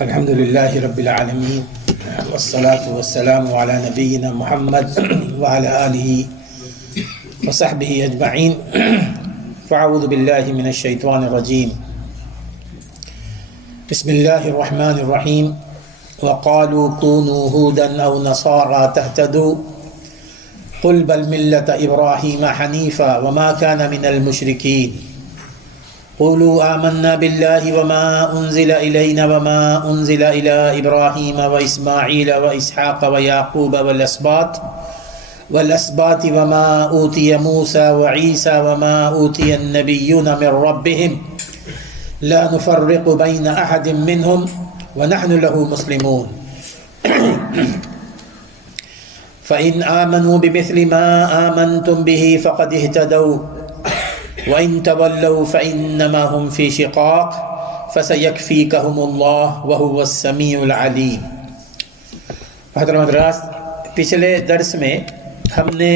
الحمد لله رب العالمين والصلاة والسلام على نبينا محمد وعلى آله وصحبه أجمعين فأعوذ بالله من الشيطان الرجيم بسم الله الرحمن الرحيم وقالوا كونوا هودا أو نصارى تهتدوا قل بل ملة إبراهيم حنيفا وما كان من المشركين قولوا آمنا بالله وما أنزل إلينا وما أنزل إلى إبراهيم وإسماعيل وإسحاق ويعقوب والأسباط وما أوتي موسى وعيسى وما أوتي النبيون من ربهم لا نفرق بين أحد منهم ونحن له مسلمون فإن آمنوا بمثل ما آمنتم به فقد اهتدوا وَإِن تَوَلَّوْا فَإِنَّمَا هُمْ فِي شِقَاقٍ فَسَيَكْفِيكَهُمُ اللَّهُ وَهُوَ السَّمِيعُ الْعَلِيمُ۔ محترم حضرات، پچھلے درس میں ہم نے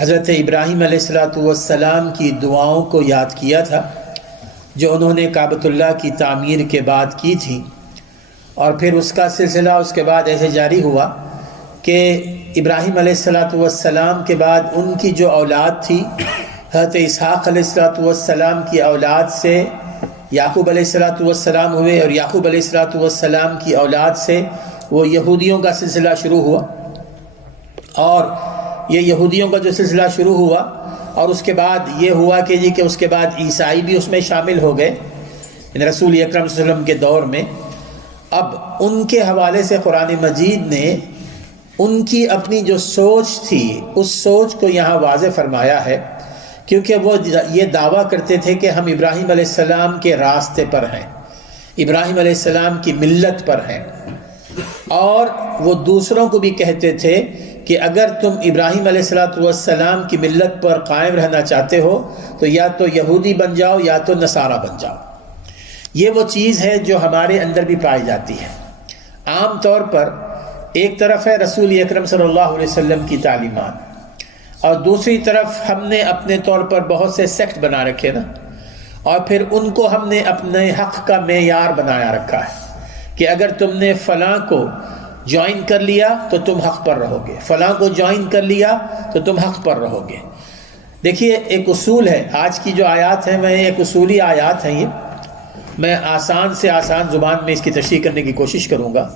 حضرت ابراہیم علیہ السلام کی دعاؤں کو یاد کیا تھا جو انہوں نے کعبۃ اللہ کی تعمیر کے بعد کی تھی، اور پھر اس کا سلسلہ اس کے بعد ایسے جاری ہوا کہ ابراہیم علیہ السلام کے بعد ان کی جو اولاد تھی، حضرت اسحاق علیہ السلام کی اولاد سے یعقوب علیہ السلام ہوئے، اور یعقوب علیہ السلام کی اولاد سے وہ یہودیوں کا سلسلہ شروع ہوا، اور یہ یہودیوں کا جو سلسلہ شروع ہوا، اور اس کے بعد یہ ہوا کہ اس کے بعد عیسائی بھی اس میں شامل ہو گئے رسول اکرم صلی اللہ علیہ وسلم کے دور میں۔ اب ان کے حوالے سے قرآن مجید نے ان کی اپنی جو سوچ تھی اس سوچ کو یہاں واضح فرمایا ہے، کیونکہ وہ یہ دعویٰ کرتے تھے کہ ہم ابراہیم علیہ السلام کے راستے پر ہیں، ابراہیم علیہ السلام کی ملت پر ہیں، اور وہ دوسروں کو بھی کہتے تھے کہ اگر تم ابراہیم علیہ السلام کی ملت پر قائم رہنا چاہتے ہو تو یا تو یہودی بن جاؤ یا تو نصارہ بن جاؤ۔ یہ وہ چیز ہے جو ہمارے اندر بھی پائی جاتی ہے۔ عام طور پر ایک طرف ہے رسول اکرم صلی اللہ علیہ وسلم کی تعلیمات، اور دوسری طرف ہم نے اپنے طور پر بہت سے سیکٹ بنا رکھے نا، اور پھر ان کو ہم نے اپنے حق کا معیار بنایا رکھا ہے کہ اگر تم نے فلاں کو جوائن کر لیا تو تم حق پر رہو گے، فلاں کو جوائن کر لیا تو تم حق پر رہو گے۔ دیکھیے، ایک اصول ہے، آج کی جو آیات ہیں وہ ایک اصولی آیات ہیں، یہ میں آسان سے آسان زبان میں اس کی تشریح کرنے کی کوشش کروں گا۔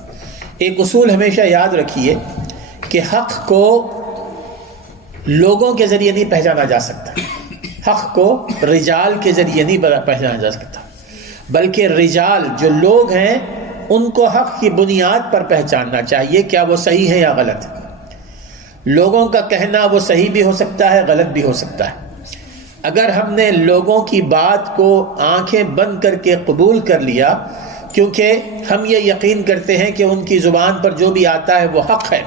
ایک اصول ہمیشہ یاد رکھیے کہ حق کو لوگوں کے ذریعے نہیں پہچانا جا سکتا، حق کو رجال کے ذریعے نہیں پہچانا جا سکتا، بلکہ رجال جو لوگ ہیں ان کو حق کی بنیاد پر پہچاننا چاہیے، کیا وہ صحیح ہے یا غلط ہے۔ لوگوں کا کہنا وہ صحیح بھی ہو سکتا ہے، غلط بھی ہو سکتا ہے۔ اگر ہم نے لوگوں کی بات کو آنکھیں بند کر کے قبول کر لیا، کیونکہ ہم یہ یقین کرتے ہیں کہ ان کی زبان پر جو بھی آتا ہے وہ حق ہے،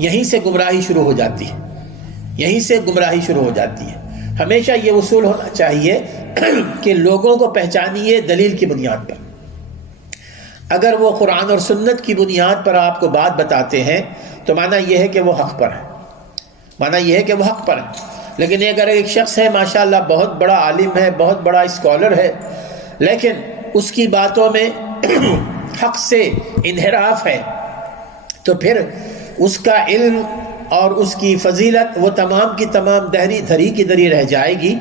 یہیں سے گمراہی شروع ہو جاتی ہے، یہیں سے گمراہی شروع ہو جاتی ہے۔ ہمیشہ یہ اصول ہونا چاہیے کہ لوگوں کو پہچانیے دلیل کی بنیاد پر۔ اگر وہ قرآن اور سنت کی بنیاد پر آپ کو بات بتاتے ہیں تو معنی یہ ہے کہ وہ حق پر ہے، معنی یہ ہے کہ وہ حق پر ہے۔ لیکن اگر ایک شخص ہے ماشاءاللہ بہت بڑا عالم ہے، بہت بڑا اسکالر ہے، لیکن اس کی باتوں میں حق سے انحراف ہے، تو پھر اس کا علم اور اس کی فضیلت وہ تمام کی تمام دھری کی دھری رہ جائے گی،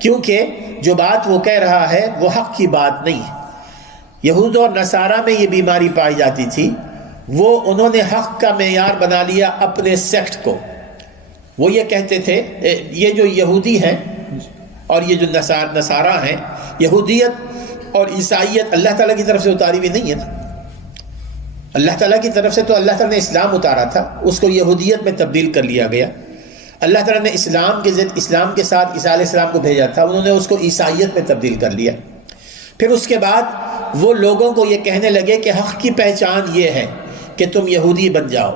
کیونکہ جو بات وہ کہہ رہا ہے وہ حق کی بات نہیں ہے۔ یہود اور نصارہ میں یہ بیماری پائی جاتی تھی، وہ انہوں نے حق کا معیار بنا لیا اپنے سیکٹ کو۔ وہ یہ کہتے تھے، یہ جو یہودی ہیں اور یہ جو نصارہ ہیں، یہودیت اور عیسائیت اللہ تعالیٰ کی طرف سے اتاری ہوئی نہیں ہے نا، اللہ تعالیٰ کی طرف سے تو اللہ تعالیٰ نے اسلام اتارا تھا، اس کو یہودیت میں تبدیل کر لیا گیا۔ اللہ تعالیٰ نے اسلام کے ساتھ عیسیٰ علیہ السلام کو بھیجا تھا، انہوں نے اس کو عیسائیت میں تبدیل کر لیا۔ پھر اس کے بعد وہ لوگوں کو یہ کہنے لگے کہ حق کی پہچان یہ ہے کہ تم یہودی بن جاؤ،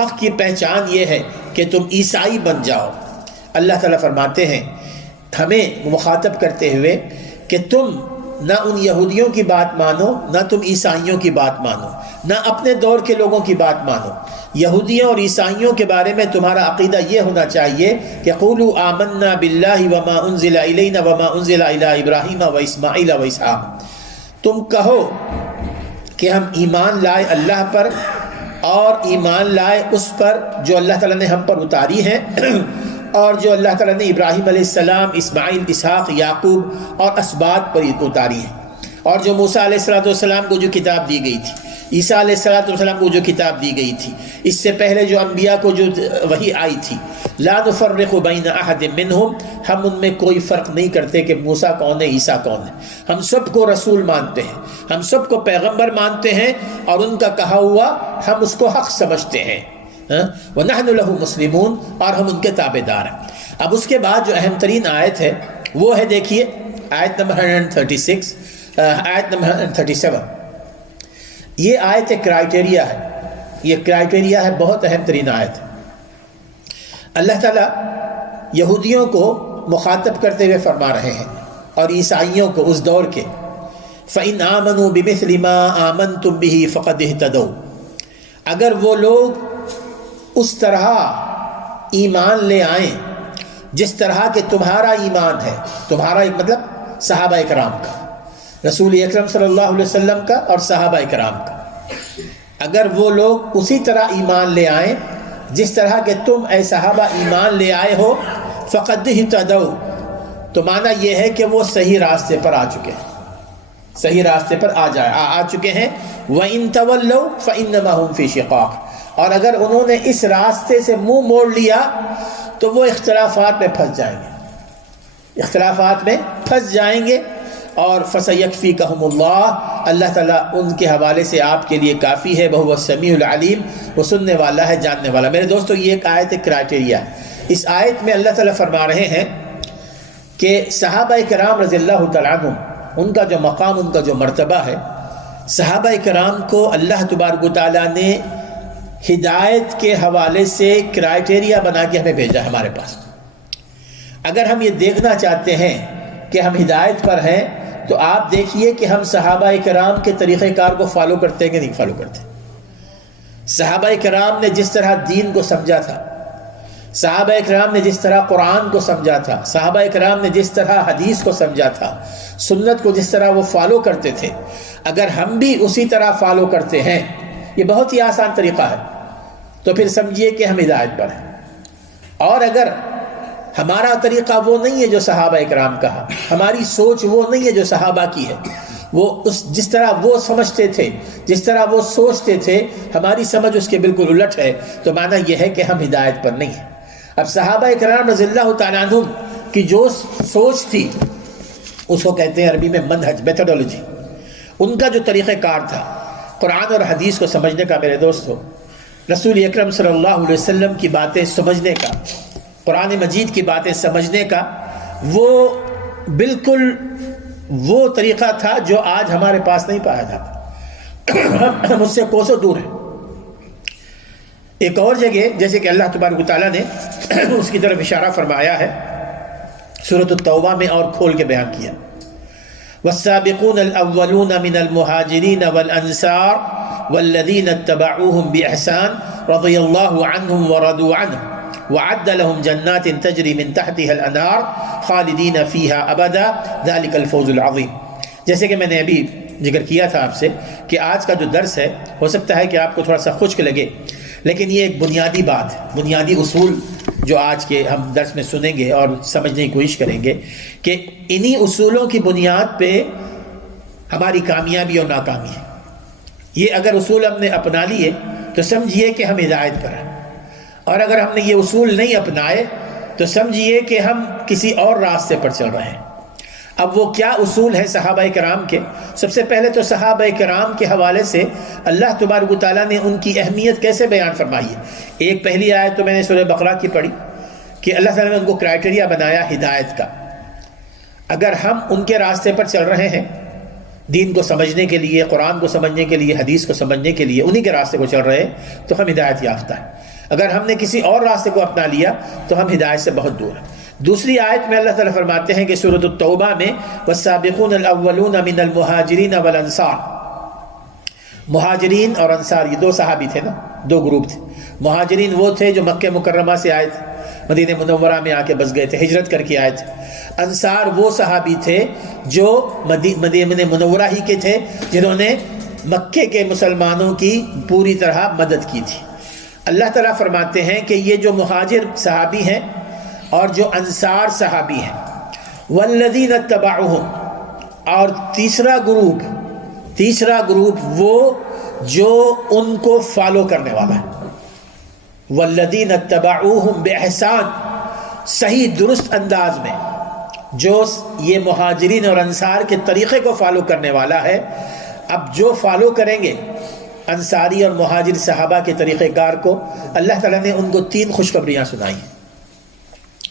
حق کی پہچان یہ ہے کہ تم عیسائی بن جاؤ۔ اللہ تعالیٰ فرماتے ہیں ہمیں مخاطب کرتے ہوئے کہ تم نہ ان یہودیوں کی بات مانو، نہ تم عیسائیوں کی بات مانو، نہ اپنے دور کے لوگوں کی بات مانو۔ یہودیوں اور عیسائیوں کے بارے میں تمہارا عقیدہ یہ ہونا چاہیے کہ قولوا آمنا باللہ وما انزل الینا وما انزل الی ابراہیم و اسماعیل و اسحاق، تم کہو کہ ہم ایمان لائے اللہ پر اور ایمان لائے اس پر جو اللہ تعالیٰ نے ہم پر اتاری ہے اور جو اللہ تعالیٰ نے ابراہیم علیہ السلام، اسماعیل، اسحاق، یعقوب اور اسباط پر اتاری ہے، اور جو موسیٰ علیہ السلام کو جو کتاب دی گئی تھی، عیسیٰ علیہ السلام کو جو کتاب دی گئی تھی، اس سے پہلے جو انبیاء کو جو وحی آئی تھی، لا نفرق بین احد منہم، ہم ان میں کوئی فرق نہیں کرتے کہ موسیٰ کون ہے، عیسیٰ کون ہے، ہم سب کو رسول مانتے ہیں، ہم سب کو پیغمبر مانتے ہیں، اور ان کا کہا ہوا ہم اس کو حق سمجھتے ہیں، وَنَحْنُ لَهُ مُسْلِمُونَ، اور ہم ان کے تابع دار ہیں۔ اب اس کے بعد جو اہم ترین آیت ہے وہ ہے، دیکھیے آیت نمبر 136، آیت نمبر 137۔ یہ آیت ایک کرائٹیریا ہے، یہ کرائٹیریا ہے، بہت اہم ترین آیت ہے۔ اللہ تعالیٰ یہودیوں کو مخاطب کرتے ہوئے فرما رہے ہیں اور عیسائیوں کو اس دور کے، فَإِنْ آمَنُوا بِمِثْلِ مَا آمَنْتُمْ بِهِ فَقَدْ اهْتَدَوْا، اگر وہ لوگ اس طرح ایمان لے آئیں جس طرح کہ تمہارا ایمان ہے، تمہارا ایک مطلب صحابہ کرام کا، رسول اکرم صلی اللہ علیہ وسلم کا اور صحابہ کرام کا، اگر وہ لوگ اسی طرح ایمان لے آئیں جس طرح کہ تم اے صحابہ ایمان لے آئے ہو، فقد اہتدوا، تو معنی یہ ہے کہ وہ صحیح راستے پر آ چکے ہیں، صحیح راستے پر آ چکے ہیں۔ وَإِن تَوَلَّوْا فَإِنَّمَا هُمْ فِي شِقَاقٍ، اور اگر انہوں نے اس راستے سے منہ موڑ لیا تو وہ اختلافات میں پھنس جائیں گے، اختلافات میں پھنس جائیں گے، اور فَسَيَكْفِيكَهُمُ اللَّهُ، اللہ تعالیٰ ان کے حوالے سے آپ کے لیے کافی ہے، وَهُوَ السَّمِيعُ الْعَلِيمُ، وہ سننے والا ہے، جاننے والا۔ میرے دوستو، یہ ایک آیت کرائٹیریا ہے۔ اس آیت میں اللہ تعالیٰ فرما رہے ہیں کہ صحابہ کرام رضی اللہ تعالیٰ عنہ، ان کا جو مقام، ان کا جو مرتبہ ہے، صحابہ کرام کو اللہ تبارک و تعالیٰ نے ہدایت کے حوالے سے کرائٹیریا بنا کے ہمیں بھیجا ہے ہمارے پاس۔ اگر ہم یہ دیکھنا چاہتے ہیں کہ ہم ہدایت پر ہیں تو آپ دیکھیے کہ ہم صحابہ کرام کے طریقہ کار کو فالو کرتے ہیں کہ نہیں فالو کرتے۔ صحابہ کرام نے جس طرح دین کو سمجھا تھا، صحابہ کرام نے جس طرح قرآن کو سمجھا تھا، صحابہ کرام نے جس طرح حدیث کو سمجھا تھا، سنت کو جس طرح وہ فالو کرتے تھے، اگر ہم بھی اسی طرح فالو کرتے ہیں، یہ بہت ہی آسان طریقہ ہے، تو پھر سمجھیے کہ ہم ہدایت پر ہیں۔ اور اگر ہمارا طریقہ وہ نہیں ہے جو صحابہ کرام کا، ہماری سوچ وہ نہیں ہے جو صحابہ کی ہے، وہ جس طرح وہ سمجھتے تھے، جس طرح وہ سوچتے تھے، ہماری سمجھ اس کے بالکل الٹ ہے، تو معنی یہ ہے کہ ہم ہدایت پر نہیں ہیں۔ اب صحابہ کرام رضی اللہ تعالیٰ عنہم کی جو سوچ تھی اس کو کہتے ہیں عربی میں منہج، میتھڈولوجی، ان کا جو طریقہ کار تھا قرآن اور حدیث کو سمجھنے کا، میرے دوستو، رسول اکرم صلی اللہ علیہ وسلم کی باتیں سمجھنے کا، قرآن مجید کی باتیں سمجھنے کا، وہ بالکل وہ طریقہ تھا جو آج ہمارے پاس نہیں پایا جاتا، ہم اس سے کوسوں دور ہیں۔ ایک اور جگہ جیسے کہ اللہ تبارک و تعالیٰ نے اس کی طرف اشارہ فرمایا ہے سورۃ التوبہ میں اور کھول کے بیان کیا، والسابقون الاولون من المہاجرین والانصار والذین اتبعوهم بإحسان رضی اللہ عنہم ورضوا عنہ وعد لهم جنات تجری من تحتها الانہار خالدین فیہا ابدا ذلک الفوز العظیم۔ جیسے کہ میں نے ابھی ذکر کیا تھا آپ سے کہ آج کا جو درس ہے ہو سکتا ہے کہ آپ کو تھوڑا سا خشک لگے، لیکن یہ ایک بنیادی بات ہے، بنیادی اصول جو آج کے ہم درس میں سنیں گے اور سمجھنے کی کوشش کریں گے کہ انہی اصولوں کی بنیاد پہ ہماری کامیابی اور ناکامی ہے۔ یہ اگر اصول ہم نے اپنا لیے تو سمجھیے کہ ہم ہدایت پر ہیں، اور اگر ہم نے یہ اصول نہیں اپنائے تو سمجھیے کہ ہم کسی اور راستے پر چل رہے ہیں۔ اب وہ کیا اصول ہیں صحابہ کرام کے؟ سب سے پہلے تو صحابہ کرام کے حوالے سے اللہ تبارک و تعالیٰ نے ان کی اہمیت کیسے بیان فرمائی ہے۔ ایک پہلی آیت تو میں نے سورہ بقرہ کی پڑھی کہ اللہ تعالیٰ نے ان کو کرائٹیریا بنایا ہدایت کا۔ اگر ہم ان کے راستے پر چل رہے ہیں، دین کو سمجھنے کے لیے، قرآن کو سمجھنے کے لیے، حدیث کو سمجھنے کے لیے انہی کے راستے کو چل رہے ہیں تو ہم ہدایت یافتہ ہیں۔ اگر ہم نے کسی اور راستے کو اپنا لیا تو ہم ہدایت سے بہت دور ہیں۔ دوسری آیت میں اللہ تعالیٰ فرماتے ہیں کہ سورۃ التوبہ میں والسابقون الاولون من المہاجرین والانصار، مہاجرین اور انصار یہ دو صحابی تھے نا، دو گروپ تھے۔ مہاجرین وہ تھے جو مکہ مکرمہ سے آئے تھے، مدینہ منورہ میں آ کے بس گئے تھے، ہجرت کر کے آئے تھے۔ انصار وہ صحابی تھے جو مدینہ منورہ ہی کے تھے، جنہوں نے مکے کے مسلمانوں کی پوری طرح مدد کی تھی۔ اللہ تعالیٰ فرماتے ہیں کہ یہ جو مہاجر صحابی ہیں اور جو انصار صحابی ہیں، والذین اتبعوہم، اور تیسرا گروپ وہ جو ان کو فالو کرنے والا ہے، والذین اتبعوہم بإحسان، صحیح درست انداز میں جو یہ مہاجرین اور انصار کے طریقے کو فالو کرنے والا ہے۔ اب جو فالو کریں گے انصاری اور مہاجر صحابہ کے طریقہ کار کو، اللہ تعالیٰ نے ان کو 3 خوشخبریاں سنائی۔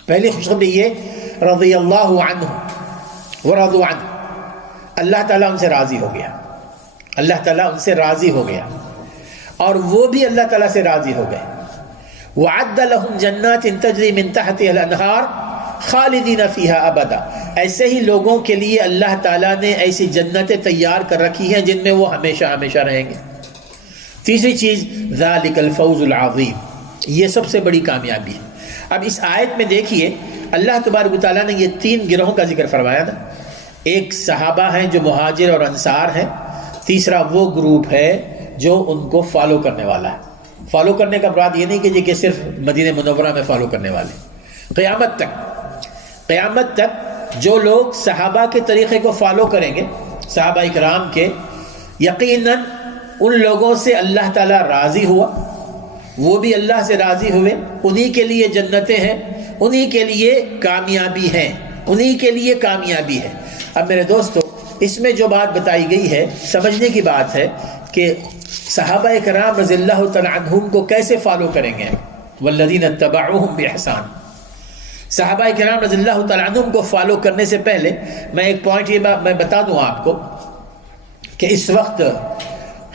پہلی خوشخبری یہ، رضی اللہ عنہ ورضوا عنہ، اللہ تعالیٰ ان سے راضی ہو گیا، اللہ تعالیٰ ان سے راضی ہو گیا اور وہ بھی اللہ تعالیٰ سے راضی ہو گئے۔ وعد لهم جنات تجری من تحتها الانہار خالدین فیہا ابدا، ایسے ہی لوگوں کے لیے اللہ تعالیٰ نے ایسی جنتیں تیار کر رکھی ہیں جن میں وہ ہمیشہ ہمیشہ رہیں گے۔ تیسری چیز، ذالک الفوز العظیم، یہ سب سے بڑی کامیابی ہے۔ اب اس آیت میں دیکھیے اللہ تبارک و تعالیٰ نے یہ 3 گروہوں کا ذکر فرمایا نا، ایک صحابہ ہیں جو مہاجر اور انصار ہیں، تیسرا وہ گروپ ہے جو ان کو فالو کرنے والا ہے۔ فالو کرنے کا مراد یہ نہیں کہ صرف مدینہ منورہ میں فالو کرنے والے، قیامت تک جو لوگ صحابہ کے طریقے کو فالو کریں گے، صحابہ اکرام کے، یقیناً ان لوگوں سے اللہ تعالیٰ راضی ہوا، وہ بھی اللہ سے راضی ہوئے، انہی کے لیے جنتیں ہیں، انہی کے لیے کامیابی ہیں، انہی کے لیے کامیابی ہے۔ اب میرے دوستو، اس میں جو بات بتائی گئی ہے سمجھنے کی بات ہے کہ صحابہ کرام رضی اللہ تعالیٰ عنہم کو کیسے فالو کریں گے، والذین اتبعوہم بإحسان۔ صحابہ کرام رضی اللہ تعالیٰ عنہم کو فالو کرنے سے پہلے میں ایک پوائنٹ یہ میں بتا دوں آپ کو کہ اس وقت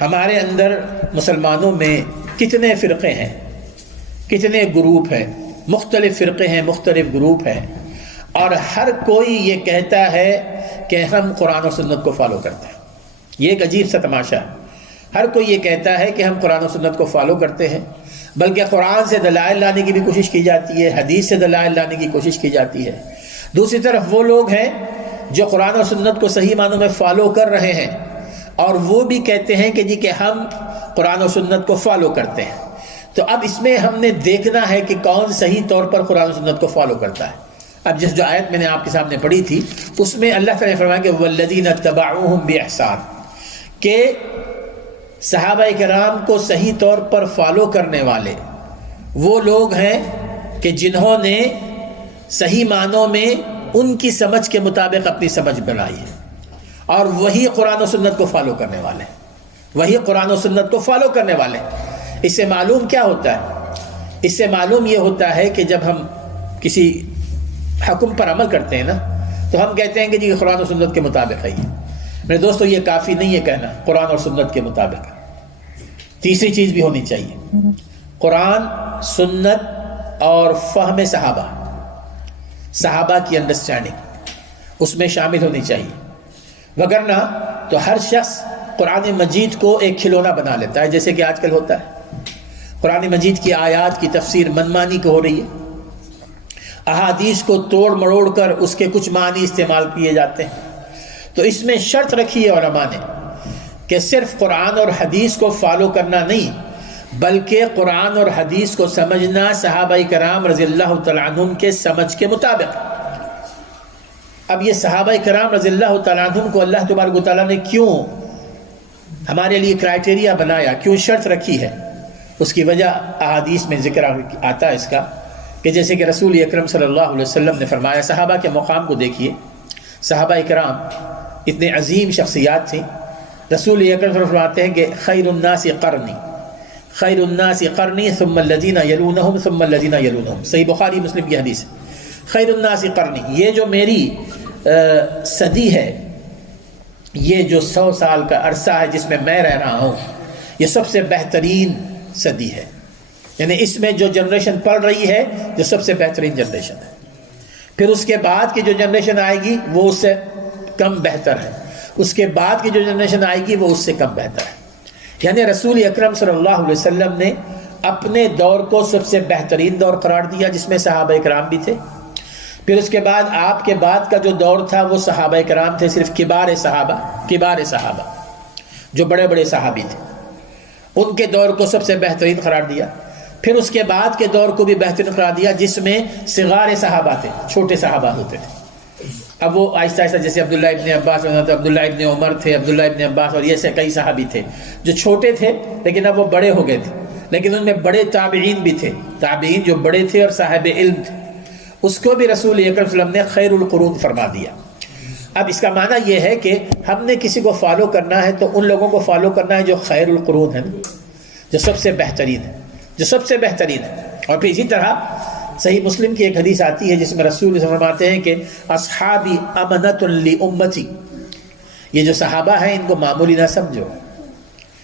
ہمارے اندر مسلمانوں میں کتنے فرقے ہیں، کتنے گروپ ہیں، مختلف فرقے ہیں، مختلف گروپ ہیں، اور ہر کوئی یہ کہتا ہے کہ ہم قرآن و سنت کو فالو کرتے ہیں۔ یہ ایک عجیب سا تماشا ہے، ہر کوئی یہ کہتا ہے کہ ہم قرآن و سنت کو فالو کرتے ہیں، بلکہ قرآن سے دلائل لانے کی بھی کوشش کی جاتی ہے، حدیث سے دلائل لانے کی کوشش کی جاتی ہے۔ دوسری طرف وہ لوگ ہیں جو قرآن و سنت کو صحیح معنوں میں فالو کر رہے ہیں اور وہ بھی کہتے ہیں کہ ہم قرآن و سنت کو فالو کرتے ہیں۔ تو اب اس میں ہم نے دیکھنا ہے کہ کون صحیح طور پر قرآن و سنت کو فالو کرتا ہے۔ اب جو آیت میں نے آپ کے سامنے پڑھی تھی اس میں اللہ تعالیٰ نے فرمایا کہ والذین اتبعوہم بإحسان، کہ صحابہ کرام کو صحیح طور پر فالو کرنے والے وہ لوگ ہیں کہ جنہوں نے صحیح معنوں میں ان کی سمجھ کے مطابق اپنی سمجھ بنائی ہے، اور وہی قرآن و سنت کو فالو کرنے والے ہیں، وہی قرآن و سنت کو فالو کرنے والے ہیں۔ اس سے معلوم کیا ہوتا ہے؟ اس سے معلوم یہ ہوتا ہے کہ جب ہم کسی حکم پر عمل کرتے ہیں نا تو ہم کہتے ہیں کہ جی قرآن و سنت کے مطابق ہے۔ میرے دوستو، یہ کافی نہیں ہے کہنا قرآن اور سنت کے مطابق، تیسری چیز بھی ہونی چاہیے، قرآن، سنت اور فہم صحابہ کی انڈرسٹینڈنگ اس میں شامل ہونی چاہیے، وگرنہ تو ہر شخص قرآن مجید کو ایک کھلونا بنا لیتا ہے، جیسے کہ آج کل ہوتا ہے۔ قرآن مجید کی آیات کی تفسیر منمانی کو ہو رہی ہے، احادیث کو توڑ مروڑ کر اس کے کچھ معنی استعمال کیے جاتے ہیں۔ تو اس میں شرط رکھی ہے علماء نے کہ صرف قرآن اور حدیث کو فالو کرنا نہیں، بلکہ قرآن اور حدیث کو سمجھنا صحابہ کرام رضی اللہ تعالیٰ عنہم کے سمجھ کے مطابق۔ اب یہ صحابہ کرام رضی اللہ تعالیٰ عنہم کو اللہ تبارک و تعالیٰ نے کیوں ہمارے لیے کرائٹیریا بنایا، کیوں شرط رکھی ہے، اس کی وجہ احادیث میں ذکر آتا ہے اس کا، کہ جیسے کہ رسول اکرم صلی اللہ علیہ وسلم نے فرمایا، صحابہ کے مقام کو دیکھیے، صحابہ کرام اتنے عظیم شخصیات تھیں، رسول اکرم صلی اللہ علیہ وسلم فرماتے ہیں کہ خیر الناس قرنی، خیر الناس قرنی ثم الذین یلونہم ثم الذین یلونہم، صحیح بخاری مسلم کی حدیث ہے، خیر الناس قرنی، یہ جو میری صدی ہے، یہ جو 100 سال کا عرصہ ہے جس میں میں رہ رہا ہوں، یہ سب سے بہترین صدی ہے، یعنی اس میں جو جنریشن پڑھ رہی ہے جو سب سے بہترین جنریشن ہے، پھر اس کے بعد کی جو جنریشن آئے گی وہ اس سے کم بہتر ہے، اس کے بعد کی جو جنریشن آئے گی وہ اس سے کم بہتر ہے۔ یعنی رسول اکرم صلی اللہ علیہ وسلم نے اپنے دور کو سب سے بہترین دور قرار دیا جس میں صحابہ کرام بھی تھے، پھر اس کے بعد آپ کے بعد کا جو دور تھا وہ صحابہ کرام تھے، صرف کبار صحابہ، جو بڑے بڑے صحابی تھے، ان کے دور کو سب سے بہترین قرار دیا. پھر اس کے بعد کے دور کو بھی بہترین قرار دیا جس میں صغار صحابہ تھے، چھوٹے صحابہ ہوتے تھے. اب وہ آہستہ آہستہ جیسے عبداللہ ابن عباس، عبداللہ ابن عمر تھے، عبداللہ ابن عباس اور ایسے کئی صحابی تھے جو چھوٹے تھے لیکن اب وہ بڑے ہو گئے تھے. لیکن ان میں بڑے تابعین بھی تھے، تابعین جو بڑے تھے اور صاحب علم تھے، اس کو بھی رسول اکرم صلی اللہ علیہ وسلم نے خیر القرون فرما دیا. اب اس کا معنی یہ ہے کہ ہم نے کسی کو فالو کرنا ہے تو ان لوگوں کو فالو کرنا ہے جو خیر القرون ہیں، جو سب سے بہترین ہے، جو سب سے بہترین ہے. اور پھر اسی طرح صحیح مسلم کی ایک حدیث آتی ہے جس میں رسول اللہ فرماتے ہیں کہ اصحابی امنۃ لامتی، یہ جو صحابہ ہیں ان کو معمولی نہ سمجھو،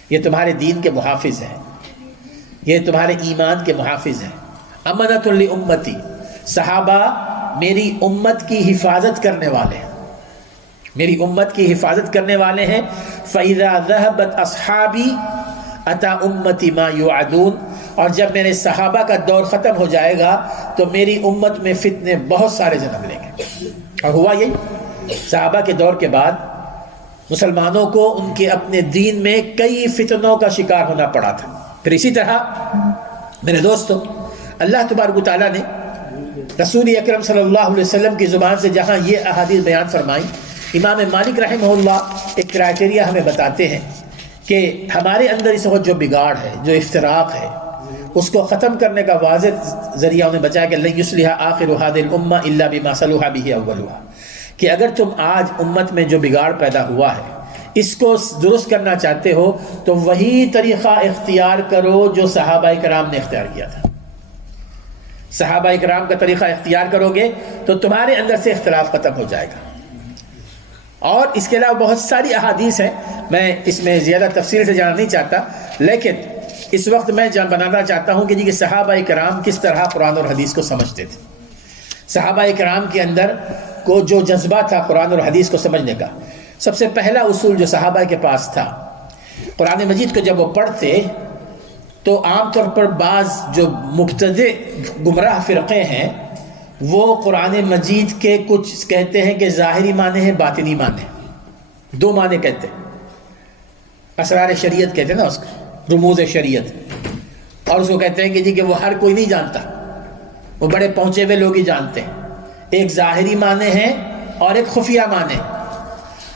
یہ تمہارے دین کے محافظ ہیں، یہ تمہارے ایمان کے محافظ ہیں. امنۃ لامتی، صحابہ میری امت کی حفاظت کرنے والے ہیں، میری امت کی حفاظت کرنے والے ہیں. فَإِذَا ذَهَبَتْ أَصْحَابِي أَتَى أُمَّتِي مَا يُوعَدُونَ، اور جب میرے صحابہ کا دور ختم ہو جائے گا تو میری امت میں فتنے بہت سارے جنم لیں گے. اور ہوا یہی، صحابہ کے دور کے بعد مسلمانوں کو ان کے اپنے دین میں کئی فتنوں کا شکار ہونا پڑا تھا. پھر اسی طرح میرے دوستو، اللہ تبارک و تعالیٰ نے رسول اکرم صلی اللہ علیہ وسلم کی زبان سے جہاں یہ احادیث بیان فرمائی، امام مالک رحمہ اللہ ایک کرائٹیریا ہمیں بتاتے ہیں کہ ہمارے اندر اس وقت جو بگاڑ ہے، جو افتراق ہے، اس کو ختم کرنے کا واضح ذریعہ انہیں بچایا کہ لن یصلح آخر هذه الامہ الا بما صلح به اولها، کہ اگر تم آج امت میں جو بگاڑ پیدا ہوا ہے اس کو درست کرنا چاہتے ہو تو وہی طریقہ اختیار کرو جو صحابہ کرام نے اختیار کیا تھا. صحابہ کرام کا طریقہ اختیار کرو گے تو تمہارے اندر سے اختلاف ختم ہو جائے گا. اور اس کے علاوہ بہت ساری احادیث ہیں، میں اس میں زیادہ تفصیل سے جانا نہیں چاہتا، لیکن اس وقت میں بنانا چاہتا ہوں کہ صحابہ کرام کس طرح قرآن اور حدیث کو سمجھتے تھے. صحابہ کرام کے اندر کو جو جذبہ تھا قرآن اور حدیث کو سمجھنے کا، سب سے پہلا اصول جو صحابہ کے پاس تھا، قرآن مجید کو جب وہ پڑھتے تو عام طور پر بعض جو مبتدع گمراہ فرقے ہیں وہ قرآن مجید کے کچھ کہتے ہیں کہ ظاہری معنی ہیں، باطنی معنی ہیں. دو معنی کہتے ہیں، اسرار شریعت کہتے ہیں نا اس کو، رموز شریعت، اور اس کو کہتے ہیں کہ وہ ہر کوئی نہیں جانتا، وہ بڑے پہنچے ہوئے لوگ ہی جانتے ہیں. ایک ظاہری معنی ہیں اور ایک خفیہ معنی،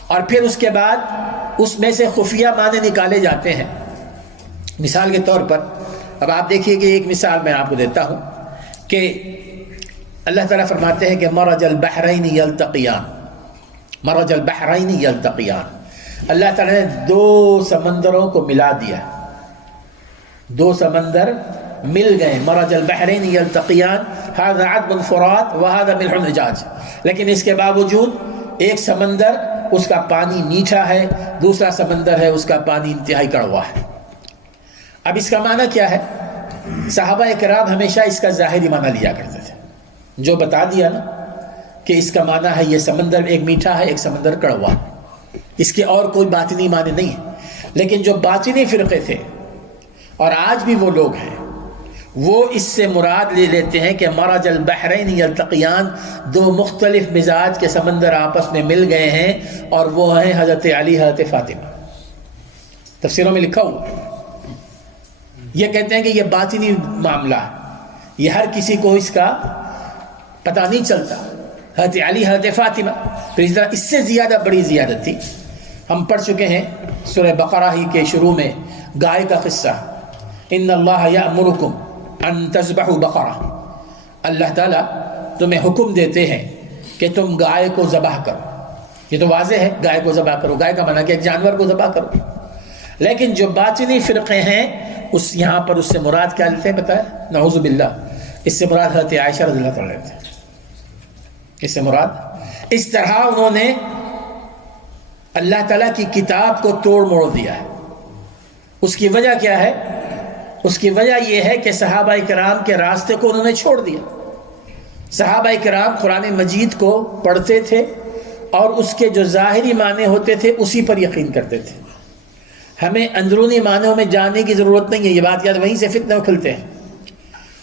اور پھر اس کے بعد اس میں سے خفیہ معنی نکالے جاتے ہیں. مثال کے طور پر اب آپ دیکھیے کہ ایک مثال میں آپ کو دیتا ہوں کہ اللہ تعالیٰ فرماتے ہیں کہ مرج البحرین یلتقیان، مرج البحرین یلتقیان، اللہ تعالیٰ نے دو سمندروں کو ملا دیا، دو سمندر مل گئے. مرج البحرین یلتقیان ھذا عذب فرات وھذا ملح اجاج، لیکن اس کے باوجود ایک سمندر اس کا پانی میٹھا ہے، دوسرا سمندر ہے اس کا پانی انتہائی کڑوا ہے. اب اس کا معنی کیا ہے؟ صحابہ کرام ہمیشہ اس کا ظاہری معنی لیا کرتے تھے، جو بتا دیا نا کہ اس کا معنی ہے یہ سمندر ایک میٹھا ہے، ایک سمندر کڑوا ہے، اس کے اور کوئی باطنی معنی نہیں ہے. لیکن جو باطنی فرقے تھے اور آج بھی وہ لوگ ہیں، وہ اس سے مراد لے لیتے ہیں کہ مرج البحرین یلتقیان، دو مختلف مزاج کے سمندر آپس میں مل گئے ہیں، اور وہ ہیں حضرت علی، حضرت فاطمہ. تفسیروں میں لکھا ہوا، یہ کہتے ہیں کہ یہ باطنی معاملہ ہے، یہ ہر کسی کو اس کا پتہ نہیں چلتا. حضرت علی، حضرت فاطمہ. پھر اس طرح اس سے زیادہ بڑی زیادت تھی، ہم پڑھ چکے ہیں سورہ بقرہ ہی کے شروع میں گائے کا قصہ، ان اللہ یأمرکم ان تذبحوا بقرہ، اللہ تعالیٰ تمہیں حکم دیتے ہیں کہ تم گائے کو ذبح کرو. یہ تو واضح ہے، گائے کو ذبح کرو، گائے کا معنی کہ ایک جانور کو ذبح کرو. لیکن جو باطنی فرقے ہیں اس یہاں پر اس سے مراد کیا لیتے ہیں بتایا؟ نعوذ باللہ، اس سے مراد حضرت عائشہ رضی اللہ تعالیٰ لیتے ہیں. اس سے مراد اس طرح انہوں نے اللہ تعالیٰ کی کتاب کو توڑ موڑ دیا ہے. اس کی وجہ کیا ہے؟ اس کی وجہ یہ ہے کہ صحابہ کرام کے راستے کو انہوں نے چھوڑ دیا. صحابہ کرام قرآن مجید کو پڑھتے تھے اور اس کے جو ظاہری معنی ہوتے تھے اسی پر یقین کرتے تھے. ہمیں اندرونی معنیوں میں جاننے کی ضرورت نہیں ہے، یہ بات یاد، وہیں سے فتنے کھلتے ہیں.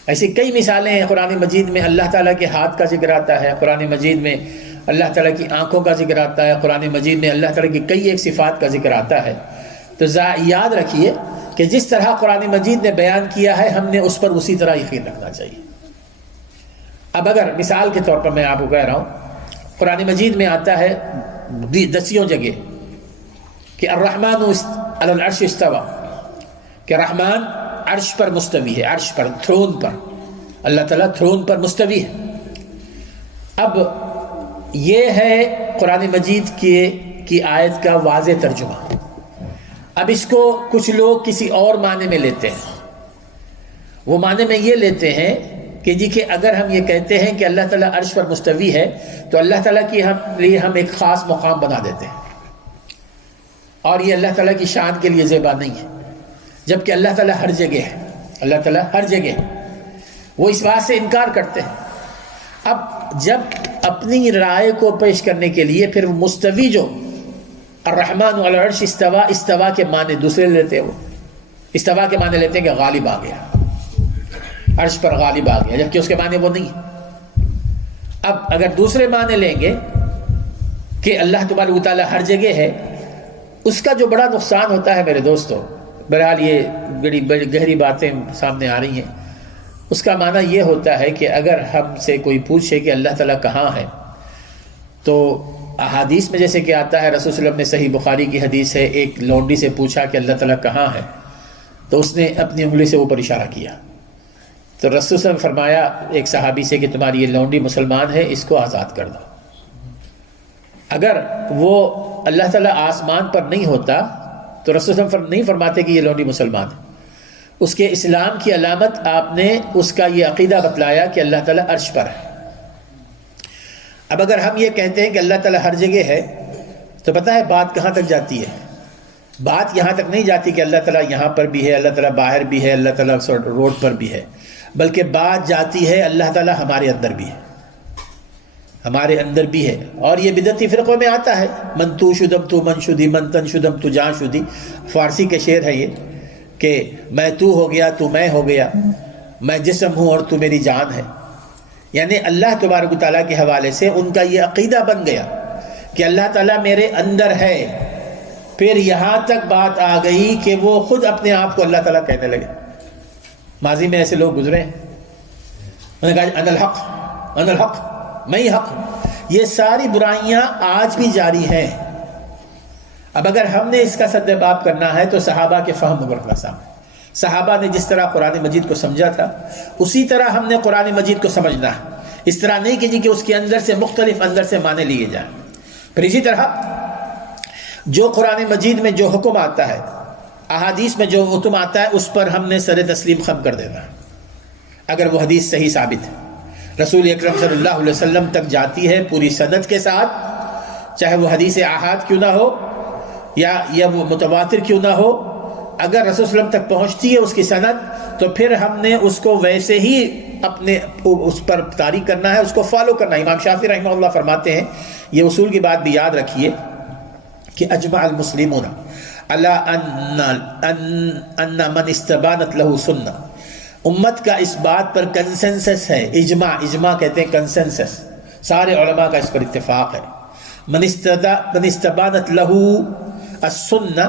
ایسی کئی مثالیں ہیں قرآن مجید میں. اللہ تعالیٰ کے ہاتھ کا ذکر آتا ہے قرآن مجید میں، اللہ تعالیٰ کی آنکھوں کا ذکر آتا ہے قرآن مجید میں، اللہ تعالیٰ کی کئی ایک صفات کا ذکر آتا ہے. تو یاد رکھیے کہ جس طرح قرآن مجید نے بیان کیا ہے ہم نے اس پر اسی طرح یقین رکھنا چاہیے۔ اب اگر مثال کے طور پر میں آپ کو کہہ رہا ہوں، قرآن مجید میں آتا ہے 10 جگہ کہ الرحمن علی العرش استوى، کہ رحمان عرش پر مستوی ہے، عرش پر، تھرون پر، اللہ تعالیٰ تھرون پر مستوی ہے۔ اب یہ ہے قرآن مجید کی آیت کا واضح ترجمہ۔ اب اس کو کچھ لوگ کسی اور معنی میں لیتے ہیں، وہ معنی میں یہ لیتے ہیں کہ جی کہ اگر ہم یہ کہتے ہیں کہ اللہ تعالیٰ عرش پر مستوی ہے تو اللہ تعالیٰ کی لیے ہم ایک خاص مقام بنا دیتے ہیں، اور یہ اللہ تعالیٰ کی شان کے لیے زیبا نہیں ہے، جبکہ اللہ تعالیٰ ہر جگہ ہے، اللہ تعالیٰ ہر جگہ ہے۔ وہ اس بات سے انکار کرتے ہیں۔ اب جب اپنی رائے کو پیش کرنے کے لیے پھر مستوی جو الرحمن علی العرش استوا، استوا کے معنی دوسرے لیتے ہیں، وہ استوا کے معنی لیتے ہیں کہ غالب آ گیا، عرش پر غالب آ گیا، جبکہ اس کے معنی وہ نہیں۔ اب اگر دوسرے معنی لیں گے کہ اللہ تبارک و تعالیٰ ہر جگہ ہے، اس کا جو بڑا نقصان ہوتا ہے میرے دوستو، بہرحال یہ بڑی گہری باتیں سامنے آ رہی ہیں، اس کا معنی یہ ہوتا ہے کہ اگر ہم سے کوئی پوچھے کہ اللہ تعالیٰ کہاں ہے، تو احادیث میں جیسے کہ آتا ہے، رسول صلی اللہ علیہ وسلم نے صحیح بخاری کی حدیث ہے، ایک لونڈی سے پوچھا کہ اللہ تعالیٰ کہاں ہے، تو اس نے اپنی انگلی سے اوپر اشارہ کیا، تو رسول صلی اللہ علیہ وسلم نے فرمایا ایک صحابی سے کہ تمہاری یہ لونڈی مسلمان ہے، اس کو آزاد کر دو۔ اگر وہ اللہ تعالیٰ آسمان پر نہیں ہوتا تو رسول صلی اللہ علیہ وسلم نہیں فرماتے کہ یہ لونڈی مسلمان ہے۔ اس کے اسلام کی علامت آپ نے اس کا یہ عقیدہ بتلایا کہ اللہ تعالیٰ عرش پر ہے۔ اب اگر ہم یہ کہتے ہیں کہ اللہ تعالیٰ ہر جگہ ہے تو پتہ ہے بات کہاں تک جاتی ہے؟ بات یہاں تک نہیں جاتی کہ اللہ تعالیٰ یہاں پر بھی ہے، اللہ تعالیٰ باہر بھی ہے، اللہ تعالیٰ روڈ پر بھی ہے، بلکہ بات جاتی ہے اللہ تعالیٰ ہمارے اندر بھی ہے، ہمارے اندر بھی ہے۔ اور یہ بدعتی فرقوں میں آتا ہے، من تو شدم تو من شدی، من تن شدم تو جان شدی، فارسی کے شعر ہے یہ کہ میں تو ہو گیا تو میں ہو گیا، میں جسم ہوں اور تو میری جان ہے۔ یعنی اللہ تبارک و تعالیٰ کے حوالے سے ان کا یہ عقیدہ بن گیا کہ اللہ تعالیٰ میرے اندر ہے۔ پھر یہاں تک بات آ گئی کہ وہ خود اپنے آپ کو اللہ تعالیٰ کہنے لگے۔ ماضی میں ایسے لوگ گزرے ہیں، انہوں نے کہا انا الحق، انا الحق، میں ہی حق ہوں۔ یہ ساری برائیاں آج بھی جاری ہیں۔ اب اگر ہم نے اس کا سدباب کرنا ہے تو صحابہ کے فہم کو رکھنا سامنے۔ صحابہ نے جس طرح قرآن مجید کو سمجھا تھا اسی طرح ہم نے قرآن مجید کو سمجھنا ہے، اس طرح نہیں کہ اس کے اندر سے مختلف اندر سے معنی لیے جائیں۔ پھر اسی طرح جو قرآن مجید میں جو حکم آتا ہے، احادیث میں جو حکم آتا ہے، اس پر ہم نے سر تسلیم خم کر دینا ہے اگر وہ حدیث صحیح ثابت ہے، رسول اکرم صلی اللہ علیہ وسلم تک جاتی ہے پوری سند کے ساتھ، چاہے وہ حدیث احاد کیوں نہ ہو یا وہ متواتر کیوں نہ ہو، اگر رسول صلی اللہ علیہ وسلم تک پہنچتی ہے اس کی سند تو پھر ہم نے اس کو ویسے ہی اپنے اس پر طاری کرنا ہے، اس کو فالو کرنا ہے۔ امام شافعی رحمہ اللہ فرماتے ہیں، یہ اصول کی بات بھی یاد رکھیے کہ اجمع المسلمون علی ان من استبانت له سنہ، امت کا اس بات پر کنسنسس ہے، اجماع کہتے ہیں کنسنسس، سارے علماء کا اس پر اتفاق ہے، من استبانت له السنہ،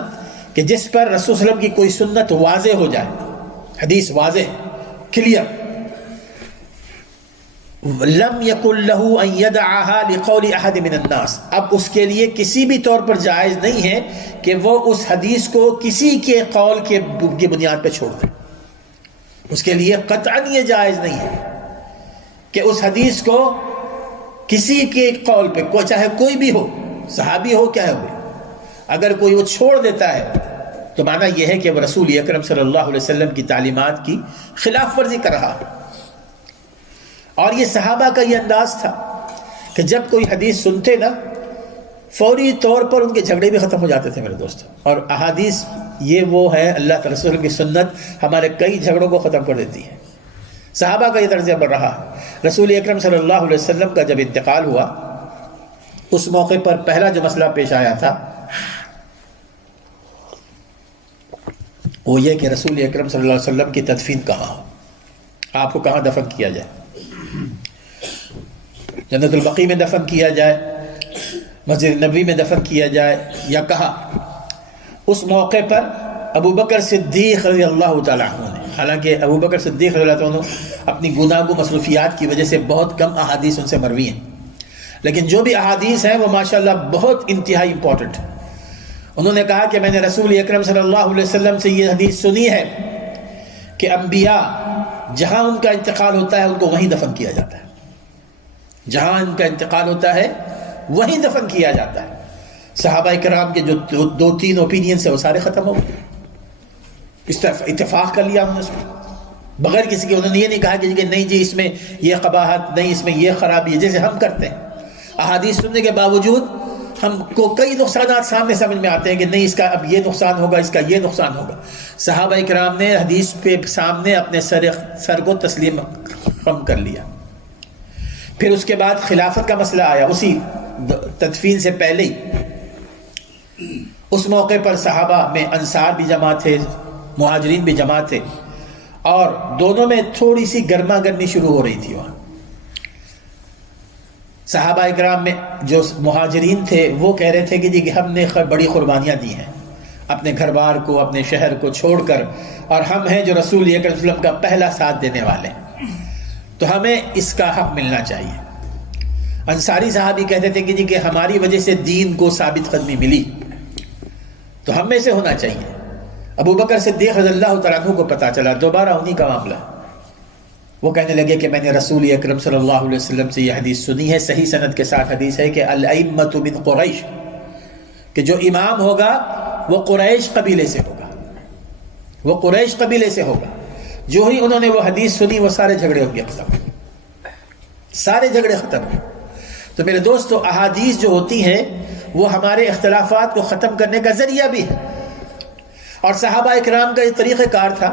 کہ جس پر رسول صلی اللہ علیہ وسلم کی کوئی سنت واضح ہو جائے، حدیث واضح کلیئر، لم یکن له ان یدعها لقول احد من الناس، اب اس کے لیے کسی بھی طور پر جائز نہیں ہے کہ وہ اس حدیث کو کسی کے قول کے بنیاد پہ چھوڑ دے، اس کے لیے قطعاً یہ جائز نہیں ہے کہ اس حدیث کو کسی کے قول پہ، چاہے کوئی بھی ہو، صحابی ہو کیا ہو، اگر کوئی وہ چھوڑ دیتا ہے تو معنی یہ ہے کہ وہ رسول اکرم صلی اللہ علیہ وسلم کی تعلیمات کی خلاف ورزی کر رہا ہے۔ اور یہ صحابہ کا یہ انداز تھا کہ جب کوئی حدیث سنتے نا فوری طور پر ان کے جھگڑے بھی ختم ہو جاتے تھے میرے دوست۔ اور احادیث یہ وہ ہے، اللہ تعالی رسول کی سنت ہمارے کئی جھگڑوں کو ختم کر دیتی ہے۔ صحابہ کا یہ طرز عمل رہا۔ رسول اکرم صلی اللہ علیہ وسلم کا جب انتقال ہوا اس موقع پر پہلا جو مسئلہ پیش آیا تھا وہ یہ کہ رسول اکرم صلی اللہ علیہ وسلم کی تدفین کہاں ہو، آپ کو کہاں دفن کیا جائے، جنت البقیع میں دفن کیا جائے، مسجد نبوی میں دفن کیا جائے یا کہاں۔ اس موقع پر ابو بکر صدیق رضی اللہ تعالیٰ عنہ نے، حالانکہ ابو بکر صدیق رضی اللہ عنہ اپنی گناہوں مصروفیات کی وجہ سے بہت کم احادیث ان سے مروی ہیں، لیکن جو بھی احادیث ہیں وہ ماشاءاللہ بہت انتہائی امپورٹنٹ ہے۔ انہوں نے کہا کہ میں نے رسول اکرم صلی اللہ علیہ وسلم سے یہ حدیث سنی ہے کہ انبیاء جہاں ان کا انتقال ہوتا ہے ان کو وہیں دفن کیا جاتا ہے، جہاں ان کا انتقال ہوتا ہے وہیں دفن کیا جاتا ہے۔ صحابہ کرام کے جو دو تین اوپینینس ہیں وہ سارے ختم ہو گئے، اس طرف اتفاق کر لیا انہوں نے بغیر کسی کے۔ انہوں نے یہ نہیں کہا کہ نہیں جی اس میں یہ قباحت نہیں، اس میں یہ خرابی ہے، جیسے ہم کرتے ہیں۔ احادیث سننے کے باوجود ہم کو کئی نقصانات سامنے سمجھ میں آتے ہیں کہ نہیں اس کا اب یہ نقصان ہوگا، اس کا یہ نقصان ہوگا۔ صحابہ کرام نے حدیث کے سامنے اپنے سر کو تسلیم خم کر لیا۔ پھر اس کے بعد خلافت کا مسئلہ آیا، اسی تدفین سے پہلے ہی اس موقع پر صحابہ میں انصار بھی جمع تھے، مہاجرین بھی جمع تھے، اور دونوں میں تھوڑی سی گرما گرمی شروع ہو رہی تھی۔ وہاں صحابہ اکرام میں جو مہاجرین تھے وہ کہہ رہے تھے کہ جی ہم نے بڑی قربانیاں دی ہیں اپنے گھر بار کو، اپنے شہر کو چھوڑ کر، اور ہم ہیں جو رسول اکرم صلی اللہ علیہ وسلم کا پہلا ساتھ دینے والے ہیں، تو ہمیں اس کا حق ملنا چاہیے۔ انصاری صحابی کہتے تھے کہ جی کہ ہماری وجہ سے دین کو ثابت قدمی ملی تو ہم میں سے ہونا چاہیے۔ ابو بکر صدیق رضی اللہ تعالیٰ عنہ کو پتہ چلا، دوبارہ انہی کا معاملہ، وہ کہنے لگے کہ میں نے رسول اکرم صلی اللہ علیہ وسلم سے یہ حدیث سنی ہے، صحیح سند کے ساتھ حدیث ہے کہ الائمۃ من قریش، کہ جو امام ہوگا وہ قریش قبیلے سے ہوگا، وہ قریش قبیلے سے ہوگا۔ جو ہی انہوں نے وہ حدیث سنی وہ سارے جھگڑے ہو گئے ختم، سارے جھگڑے ختم ہوئے۔ تو میرے دوستو، احادیث جو ہوتی ہیں وہ ہمارے اختلافات کو ختم کرنے کا ذریعہ بھی ہے، اور صحابہ اکرام کا یہ طریقہ کار تھا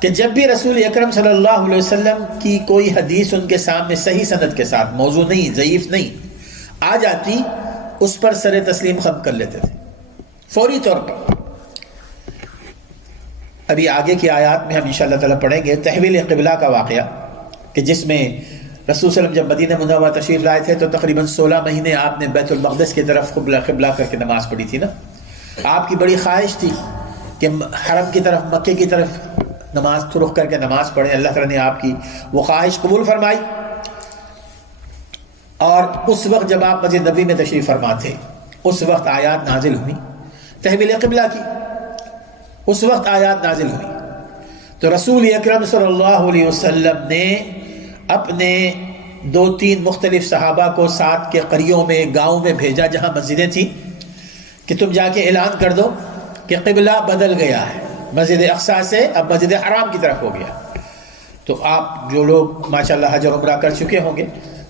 کہ جب بھی رسول اکرم صلی اللہ علیہ وسلم کی کوئی حدیث ان کے سامنے صحیح سند کے ساتھ، موضوع نہیں، ضعیف نہیں آ جاتی، اس پر سر تسلیم خم کر لیتے تھے فوری طور پر۔ ابھی آگے کی آیات میں ہم انشاءاللہ تعالیٰ پڑھیں گے تحویل قبلہ کا واقعہ، کہ جس میں رسول صلی اللہ علیہ وسلم جب مدینہ منورہ تشریف لائے تھے تو تقریباً 16 مہینے آپ نے بیت المقدس کی طرف قبلہ کر کے نماز پڑھی تھی نا۔ آپ کی بڑی خواہش تھی کہ حرم کی طرف، مکے کی طرف نماز رخ کر کے نماز پڑھیں، اللہ تعالیٰ نے آپ کی وہ خواہش قبول فرمائی، اور اس وقت جب آپ مسجد نبوی میں تشریف فرما تھے اس وقت آیات نازل ہوئی تحویل قبلہ کی، اس وقت آیات نازل ہوئی۔ تو رسول اکرم صلی اللہ علیہ وسلم نے اپنے 2-3 مختلف صحابہ کو ساتھ کے قریوں میں، گاؤں میں بھیجا جہاں مسجدیں تھیں، کہ تم جا کے اعلان کر دو کہ قبلہ بدل گیا ہے، مسجد اقصی سے اب مسجد حرام کی طرف ہو گیا۔ تو آپ جو لوگ ماشاءاللہ حج اور عمرہ کر چکے ہوں گے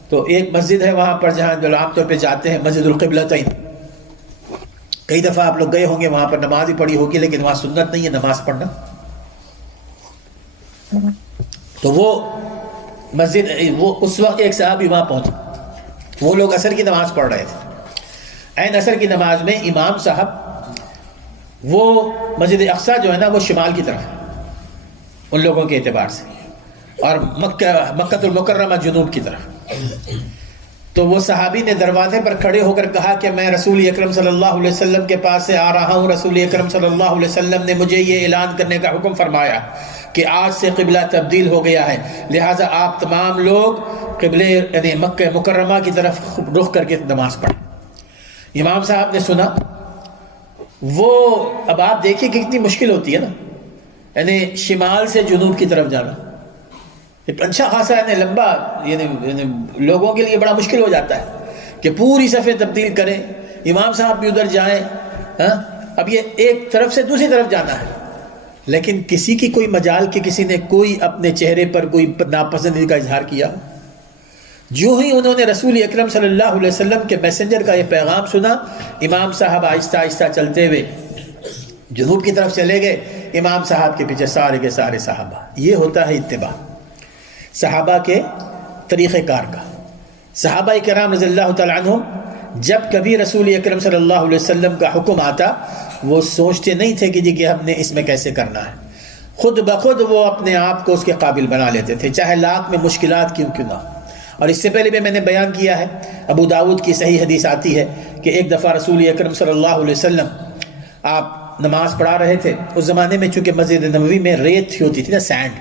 تو ایک مسجد ہے وہاں پر جہاں جو عام طور پہ جاتے ہیں، مسجد القبلتین، کئی دفعہ آپ لوگ گئے ہوں گے، وہاں پر نماز ہی پڑھی ہوگی لیکن وہاں سنت نہیں ہے نماز پڑھنا۔ تو وہ مسجد، وہ اس وقت ایک صحابی وہاں پہنچے، وہ لوگ عصر کی نماز پڑھ رہے تھے۔ عین عصر کی نماز میں امام صاحب وہ مسجد اقصی جو ہے نا وہ شمال کی طرف ہے ان لوگوں کے اعتبار سے، اور مکہ المکرمہ جنوب کی طرف۔ تو وہ صحابی نے دروازے پر کھڑے ہو کر کہا کہ میں رسول اکرم صلی اللہ علیہ وسلم کے پاس سے آ رہا ہوں، رسول اکرم صلی اللہ علیہ وسلم نے مجھے یہ اعلان کرنے کا حکم فرمایا کہ آج سے قبلہ تبدیل ہو گیا ہے، لہٰذا آپ تمام لوگ قبلے یعنی مکہ مکرمہ کی طرف رخ کر کے نماز پڑھیں۔ امام صاحب نے سنا، وہ اب آپ دیکھیے کہ کتنی مشکل ہوتی ہے نا، یعنی شمال سے جنوب کی طرف جانا ایک اچھا خاصا یعنی لمبا، یعنی لوگوں کے لیے بڑا مشکل ہو جاتا ہے کہ پوری صفیں تبدیل کریں، امام صاحب بھی ادھر جائیں، اب یہ ایک طرف سے دوسری طرف جانا ہے۔ لیکن کسی کی کوئی مجال کہ کسی نے کوئی اپنے چہرے پر کوئی ناپسندی کا اظہار کیا؟ جو ہی انہوں نے رسول اکرم صلی اللہ علیہ وسلم کے میسنجر کا یہ پیغام سنا، امام صاحب آہستہ آہستہ چلتے ہوئے جنوب کی طرف چلے گئے، امام صاحب کے پیچھے سارے کے سارے صحابہ۔ یہ ہوتا ہے اتباع صحابہ کے طریقہ کار کا۔ صحابہ کرام رضی اللہ تعالیٰ عنہم جب کبھی رسول اکرم صلی اللہ علیہ وسلم کا حکم آتا وہ سوچتے نہیں تھے کہ جی کہ ہم نے اس میں کیسے کرنا ہے، خود بخود وہ اپنے آپ کو اس کے قابل بنا لیتے تھے، چاہے لاکھ میں مشکلات کیوں نہ ہو۔ اور اس سے پہلے بھی میں نے بیان کیا ہے، ابو داؤد کی صحیح حدیث آتی ہے کہ ایک دفعہ رسول اکرم صلی اللہ علیہ وسلم آپ نماز پڑھا رہے تھے. اس زمانے میں چونکہ مسجد نبوی میں ریت ہوتی تھی نا، سینڈ،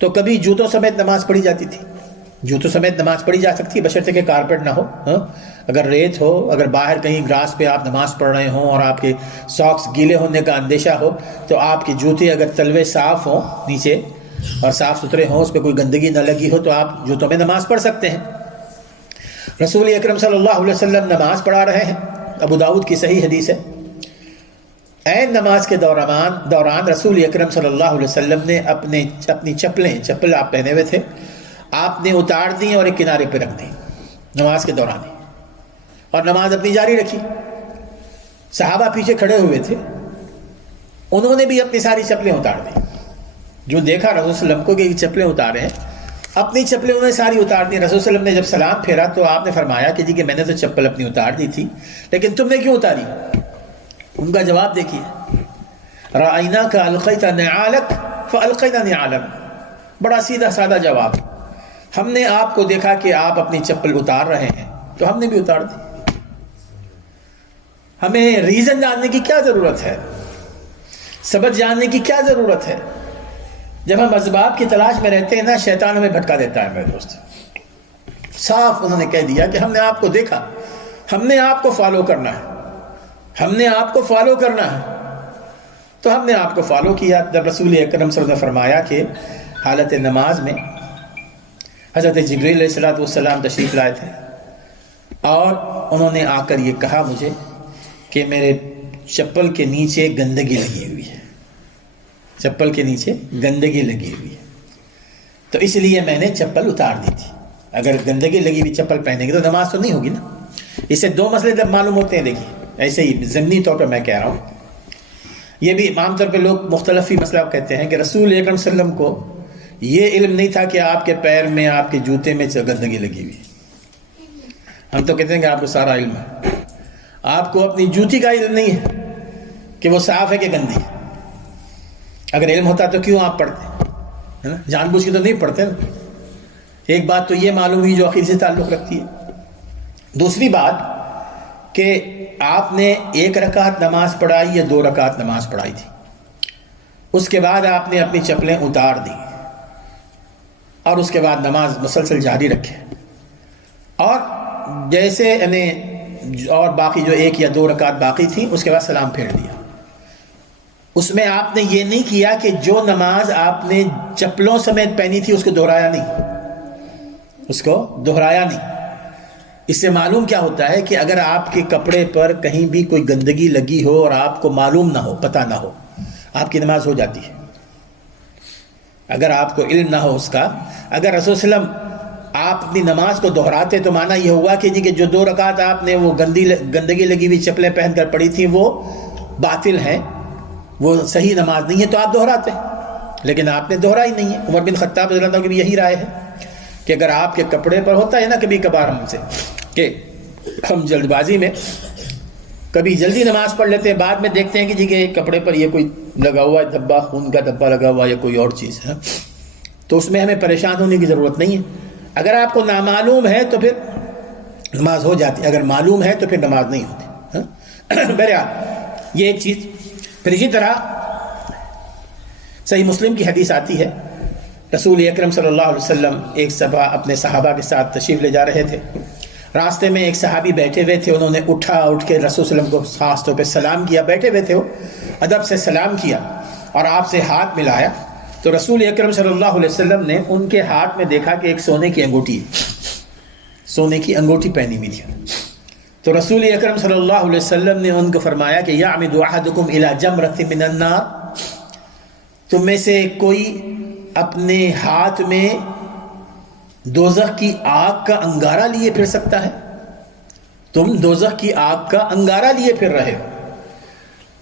تو کبھی جوتوں سمیت نماز پڑھی جاتی تھی. جوتوں سمیت نماز پڑھی جا سکتی ہے بشرطے کہ کارپیٹ نہ ہو. اگر ریت ہو، اگر باہر کہیں گراس پہ آپ نماز پڑھ رہے ہوں اور آپ کے ساکس گیلے ہونے کا اندیشہ ہو، تو آپ کے جوتے اگر تلوے صاف ہوں نیچے اور صاف ستھرے ہوں، اس پہ کوئی گندگی نہ لگی ہو، تو آپ جوتوں میں نماز پڑھ سکتے ہیں. رسول اکرم صلی اللہ علیہ وسلم نماز پڑھا رہے ہیں. ابو داؤد کی صحیح حدیث ہے. عین نماز کے دوران رسول اکرم صلی اللہ علیہ وسلم نے اپنی چپل آپ پہنے ہوئے تھے، آپ نے اتار دی اور ایک کنارے پہ رکھ دی نماز کے دوران ہی، اور نماز اپنی جاری رکھی. صحابہ پیچھے کھڑے ہوئے تھے، انہوں نے بھی اپنی ساری چپلیں اتار دی. جو دیکھا رسول صلی اللہ علیہ وسلم کو کہ یہ چپلیں اتارے ہیں، اپنی چپلیں انہوں نے ساری اتار دی. رسول صلی اللہ علیہ وسلم نے جب سلام پھیرا تو آپ نے فرمایا کہ جی کہ میں نے تو چپل اپنی اتار دی تھی، لیکن تم نے کیوں اتاری؟ ان کا جواب دیکھیے، رَأَيْنَاكَ أَلْقَيْتَ نِعَالَكَ فَأَلْقَيْنَا نِعَالَنَا. بڑا سیدھا سادہ جواب. ہم نے آپ کو دیکھا کہ آپ اپنی چپل اتار رہے ہیں تو ہم نے بھی اتار دی. ہمیں ریزن جاننے کی کیا ضرورت ہے؟ سبب جاننے کی کیا ضرورت ہے؟ جب ہم اسباب کی تلاش میں رہتے ہیں نا، شیطان ہمیں بھٹکا دیتا ہے. میرے دوست، صاف انہوں نے کہہ دیا کہ ہم نے آپ کو دیکھا، ہم نے آپ کو فالو کرنا ہے، ہم نے آپ کو فالو کرنا ہے. تو ہم نے آپ کو فالو کیا. جب رسول اکرم صلی اللہ علیہ وسلم نے فرمایا کہ حالت نماز میں حضرت جبریل علیہ السلام تشریف لائے تھے، اور انہوں نے آ کر یہ کہا مجھے کہ میرے چپل کے نیچے گندگی لگی ہوئی ہے، چپل کے نیچے گندگی لگی ہوئی ہے، تو اس لیے میں نے چپل اتار دی تھی. اگر گندگی لگی ہوئی چپل پہنیں گے تو نماز تو نہیں ہوگی نا. اس سے دو مسئلے جب معلوم ہوتے ہیں. دیکھیے، ایسے ہی ضمنی طور پر میں کہہ رہا ہوں، یہ بھی عام طور پہ لوگ مختلف ہی مسئلہ کہتے ہیں کہ رسول اکرم صلی اللہ علیہ وسلم کو یہ علم نہیں تھا کہ آپ کے پیر میں، آپ کے جوتے میں گندگی لگی ہوئی. ہم تو کہتے ہیں کہ آپ کو سارا علم ہے، آپ کو اپنی جوتی کا علم نہیں ہے کہ وہ صاف ہے کہ گندی ہے. اگر علم ہوتا تو کیوں آپ پڑھتے؟ ہے نا، جان بوجھ کے تو نہیں پڑھتے نا. ایک بات تو یہ معلوم ہوئی جو عقیدے سے تعلق رکھتی ہے. دوسری بات کہ آپ نے 1 رکعت نماز پڑھائی یا 2 رکعت نماز پڑھائی تھی، اس کے بعد آپ نے اپنی چپلیں اتار دی اور اس کے بعد نماز مسلسل جاری رکھے، اور جیسے یعنی اور باقی جو 1 یا 2 رکعت باقی تھی اس کے بعد سلام پھیر دیا. اس میں آپ نے یہ نہیں کیا کہ جو نماز آپ نے چپلوں سمیت پہنی تھی اس کو دہرایا نہیں، اس کو دہرایا نہیں. اس سے معلوم کیا ہوتا ہے کہ اگر آپ کے کپڑے پر کہیں بھی کوئی گندگی لگی ہو اور آپ کو معلوم نہ ہو، پتہ نہ ہو، آپ کی نماز ہو جاتی ہے. اگر آپ کو علم نہ ہو اس کا، اگر رسول صلی اللہ علیہ وسلم آپ اپنی نماز کو دہراتے تو معنی یہ ہوا کہ جی کہ جو 2 رکعت آپ نے وہ گندگی لگی ہوئی چپلیں پہن کر پڑھی تھی وہ باطل ہیں، وہ صحیح نماز نہیں ہے، تو آپ دہراتے. لیکن آپ نے دہرائی نہیں ہے. عمر بن خطاب رضی اللہ عنہ کی بھی یہی رائے ہے کہ اگر آپ کے کپڑے پر ہوتا ہے نا کبھی کبھار ہم سے کہ ہم جلد بازی میں کبھی جلدی نماز پڑھ لیتے ہیں، بعد میں دیکھتے ہیں کہ جی کہ کپڑے پر یہ کوئی لگا ہوا ہے دھبا، خون کا دھبا لگا ہوا ہے یا کوئی اور چیز ہے، تو اس میں ہمیں پریشان ہونے کی ضرورت نہیں ہے. اگر آپ کو نامعلوم ہے تو پھر نماز ہو جاتی ہے، اگر معلوم ہے تو پھر نماز نہیں ہوتی. بہرحال یہ ایک چیز. پھر اسی طرح صحیح مسلم کی حدیث آتی ہے، رسول اکرم صلی اللہ علیہ وسلم ایک اپنے صحابہ کے ساتھ تشریف لے جا رہے تھے. راستے میں ایک صحابی بیٹھے ہوئے تھے، انہوں نے اٹھ کے رسول صلی اللہ علیہ وسلم کو خاص طور پہ سلام کیا. بیٹھے ہوئے تھے، وہ ادب سے سلام کیا اور آپ سے ہاتھ ملایا. تو رسول اکرم صلی اللہ علیہ وسلم نے ان کے ہاتھ میں دیکھا کہ ایک سونے کی انگوٹھی ہے، سونے کی انگوٹھی پہنی ہوئی تھی. تو رسول اکرم صلی اللہ علیہ وسلم نے ان کو فرمایا کہ یعمد احدکم الی جمرۃ من النار، تم میں سے کوئی اپنے ہاتھ میں دوزخ کی آگ کا انگارہ لیے پھر سکتا ہے؟ تم دوزخ کی آگ کا انگارہ لیے پھر رہے ہو.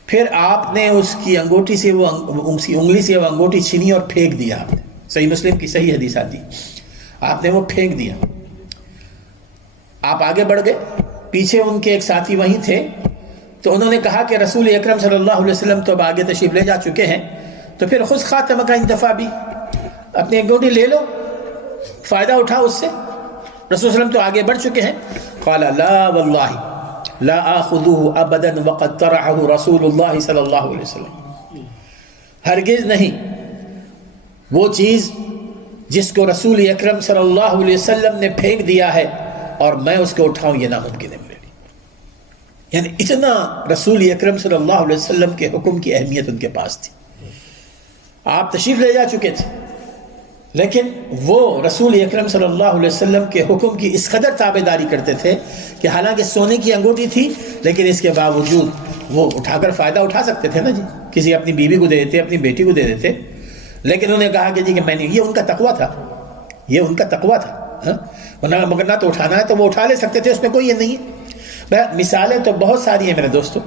پھر آپ نے اس کی انگوٹھی سے وہ انگلی سے وہ انگوٹھی چھینی اور پھینک دیا. آپ نے، صحیح مسلم کی صحیح حدیث آتی، آپ نے وہ پھینک دیا. آپ آگے بڑھ گئے، پیچھے ان کے ایک ساتھی وہیں تھے، تو انہوں نے کہا کہ رسول اکرم صلی اللہ علیہ وسلم تو اب آگے تشریف لے جا چکے ہیں، تو پھر خود خاتمہ کا انتفاع بھی، اپنی انگوٹھی لے لو، فائدہ اٹھا اس سے. رسول صلی اللہ علیہ وسلم تو آگے بڑھ چکے ہیں. قال لا واللہ لا آخذوه ابدا وقد طرحه رسول اللہ صلی اللہ علیہ وسلم، ہرگز نہیں وہ چیز جس کو رسول اکرم صلی اللہ علیہ وسلم نے پھینک دیا ہے اور میں اس کو اٹھاؤں، یہ ناممکن ہے میرے لیے۔ یعنی اتنا رسول اکرم صلی اللہ علیہ وسلم کے حکم کی اہمیت ان کے پاس تھی۔ آپ تشریف لے جا چکے تھے، لیکن وہ رسول اکرم صلی اللہ علیہ وسلم کے حکم کی اس قدر تابعداری کرتے تھے کہ حالانکہ سونے کی انگوٹھی تھی لیکن اس کے باوجود وہ اٹھا کر فائدہ اٹھا سکتے تھے نا جی، کسی اپنی بیوی کو دے دیتے، اپنی بیٹی کو دے دیتے، لیکن انہوں نے کہا کہ جی کہ میں نہیں، یہ ان کا تقویٰ تھا، یہ ان کا تقویٰ تھا۔ مگر نہ تو اٹھانا ہے تو وہ اٹھا لے سکتے تھے، اس میں کوئی یہ نہیں ہے۔ مثالیں تو بہت ساری ہیں میرے دوستوں۔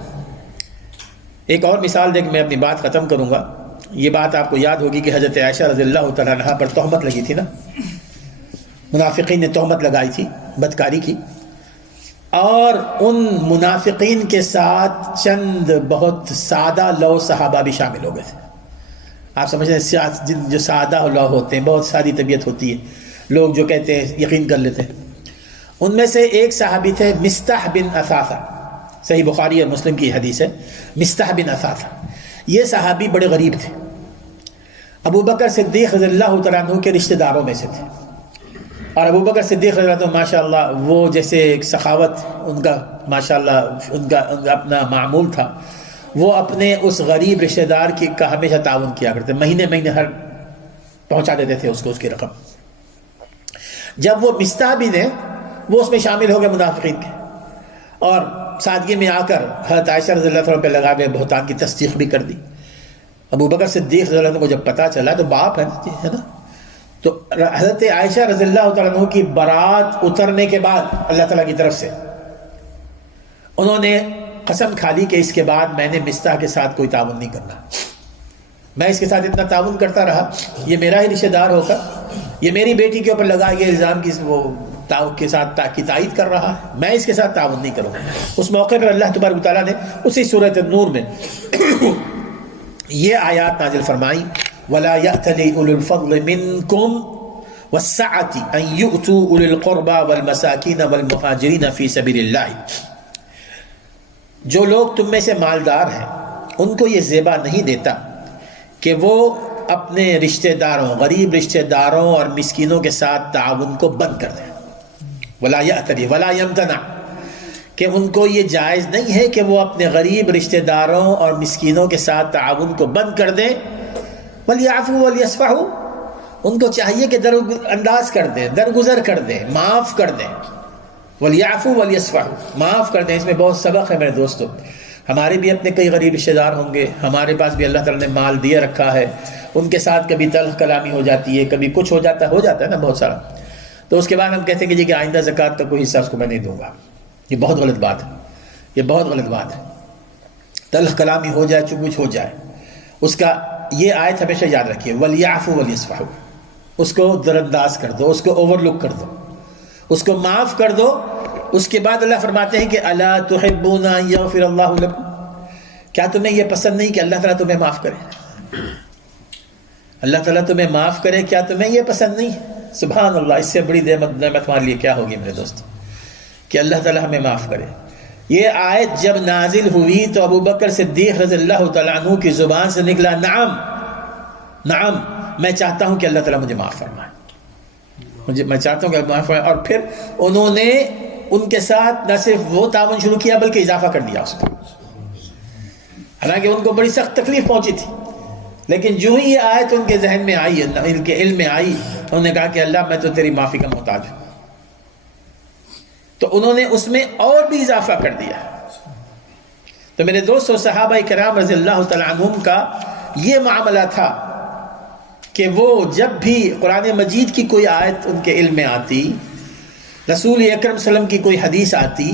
ایک اور مثال دے کے میں اپنی بات ختم کروں گا۔ یہ بات آپ کو یاد ہوگی کہ حضرت عائشہ رضی اللہ تعالیٰ عنہا پر تہمت لگی تھی نا، منافقین نے تہمت لگائی تھی بدکاری کی، اور ان منافقین کے ساتھ چند بہت سادہ لو صحابہ بھی شامل ہو گئے تھے۔ آپ سمجھ رہے ہیں جو سادہ لو ہوتے ہیں، بہت ساری طبیعت ہوتی ہے، لوگ جو کہتے ہیں یقین کر لیتے ہیں۔ ان میں سے ایک صحابی تھے مستح بن اثاثہ، صحیح بخاری اور مسلم کی حدیث ہے، مستح بن اثاثہ۔ یہ صحابی بڑے غریب تھے، ابو بکر صدیق رضی اللہ تعالیٰ عنہ کے رشتہ داروں میں سے تھے، اور ابو بکر صدیق رضی اللہ عنہ ماشاءاللہ وہ جیسے ایک سخاوت ان کا ماشاءاللہ ان کا اپنا معمول تھا، وہ اپنے اس غریب رشتہ دار کا ہمیشہ تعاون کیا کرتے، مہینے مہینے ہر پہنچا دیتے تھے اس کو اس کی رقم۔ جب وہ مستح بھی نے وہ اس میں شامل ہو گئے منافقین کے، اور سادگی میں آ کر حضرت عائشہ رضی اللہ عنہ پہ لگا ہوئے بہتان کی تصدیق بھی کر دی۔ ابو بکر صدیق رضی اللہ عنہ کو جب پتہ چلا تو باپ ہے نا جی، ہے نا، تو حضرت عائشہ رضی اللہ تعالیٰ عنہ کی برات اترنے کے بعد اللہ تعالیٰ کی طرف سے انہوں نے قسم کھا لی کہ اس کے بعد میں نے مستح کے ساتھ کوئی تعاون نہیں کرنا، میں اس کے ساتھ اتنا تعاون کرتا رہا، یہ میرا ہی رشتہ دار ہو کر یہ میری بیٹی کے اوپر لگا یہ الزام کی وہ کے ساتھ کی تائید کر رہا ہے، میں اس کے ساتھ تعاون نہیں کروں۔ اس موقع پر اللہ تبارک و تعالیٰ نے اسی سورۃ النور میں یہ آیات نازل فرمائی، وَلَا يَأْتَلِ أُولُو الْفَضْلِ مِنْكُمْ وَالسَّعَةِ أَنْ يُؤْتُوا أُولِي الْقُرْبَى وَالْمَسَاكِينَ وَالْمُهَاجِرِينَ فِي سَبِيلِ اللَّهِ، جو لوگ تم میں سے مالدار ہیں ان کو یہ زیبا نہیں دیتا کہ وہ اپنے رشتہ داروں، غریب رشتہ داروں اور مسکینوں کے ساتھ تعاون کو بند کر دیں۔ وَلَا يَأْتَلِ وَلَا يَمْتَنَعْ، کہ ان کو یہ جائز نہیں ہے کہ وہ اپنے غریب رشتہ داروں اور مسکینوں کے ساتھ تعاون کو بند کر دیں۔ وَلْيَعْفُوا وَلْيَصْفَحُوا، ان کو چاہیے کہ انداز کر دیں، درگزر کر دیں، معاف کر دیں۔ وَلْيَعْفُوا وَلْيَصْفَحُوا، معاف کر دیں۔ اس میں بہت سبق ہے میرے دوستو، ہمارے بھی اپنے کئی غریب رشتہ دار ہوں گے، ہمارے پاس بھی اللہ تعالیٰ نے مال دیا رکھا ہے، ان کے ساتھ کبھی تلخ کلامی ہو جاتی ہے، کبھی کچھ ہو جاتا ہے نا بہت سارا، تو اس کے بعد ہم کہتے ہیں کہ جی کہ آئندہ زکوٰۃ کا کوئی حصہ اس کو میں نہیں دوں گا۔ یہ بہت غلط بات ہے، یہ بہت غلط بات ہے۔ تلخ کلامی ہو جائے، چپ ہو جائے، اس کا یہ آیت ہمیشہ یاد رکھیے، وَلْيَعْفُوا وَلْيَصْفَحُوا، اس کو درانداز کر دو، اس کو اوور لک کر دو، اس کو معاف کر دو۔ اس کے بعد اللہ فرماتے ہیں کہ أَلَا تُحِبُّونَ أَن يَغْفِرَ اللَّهُ لَكُمْ، کیا تمہیں یہ پسند نہیں کہ اللہ تعالیٰ تمہیں معاف کرے؟ اللہ تعالیٰ تمہیں معاف کرے، کیا تمہیں یہ پسند نہیں ہے؟ سبحان اللہ، اس سے بڑی نعمت ہمارے لیے کیا ہوگی میرے دوست، کہ اللہ تعالیٰ ہمیں معاف کرے۔ یہ آیت جب نازل ہوئی تو ابو بکر صدیق رضی اللہ تعالیٰ عنہ کی زبان سے نکلا، نعم نعم، میں چاہتا ہوں کہ اللہ تعالیٰ مجھے معاف فرمائے، میں چاہتا ہوں کہ معاف فرمائے۔ اور پھر انہوں نے ان کے ساتھ نہ صرف وہ تعاون شروع کیا بلکہ اضافہ کر دیا اس پر، حالانکہ ان کو بڑی سخت تکلیف پہنچی تھی، لیکن جو ہی یہ آیت ان کے ذہن میں آئی، ان کے علم میں آئی، انہوں نے کہا کہ اللہ میں تو تیری معافی کا محتاج ہوں، تو انہوں نے اس میں اور بھی اضافہ کر دیا۔ تو میرے دوستو، صحابہ کرام رضی اللہ تعالیٰ عنہم کا یہ معاملہ تھا کہ وہ جب بھی قرآن مجید کی کوئی آیت ان کے علم میں آتی، رسول اکرم صلی اللہ علیہ وسلم کی کوئی حدیث آتی،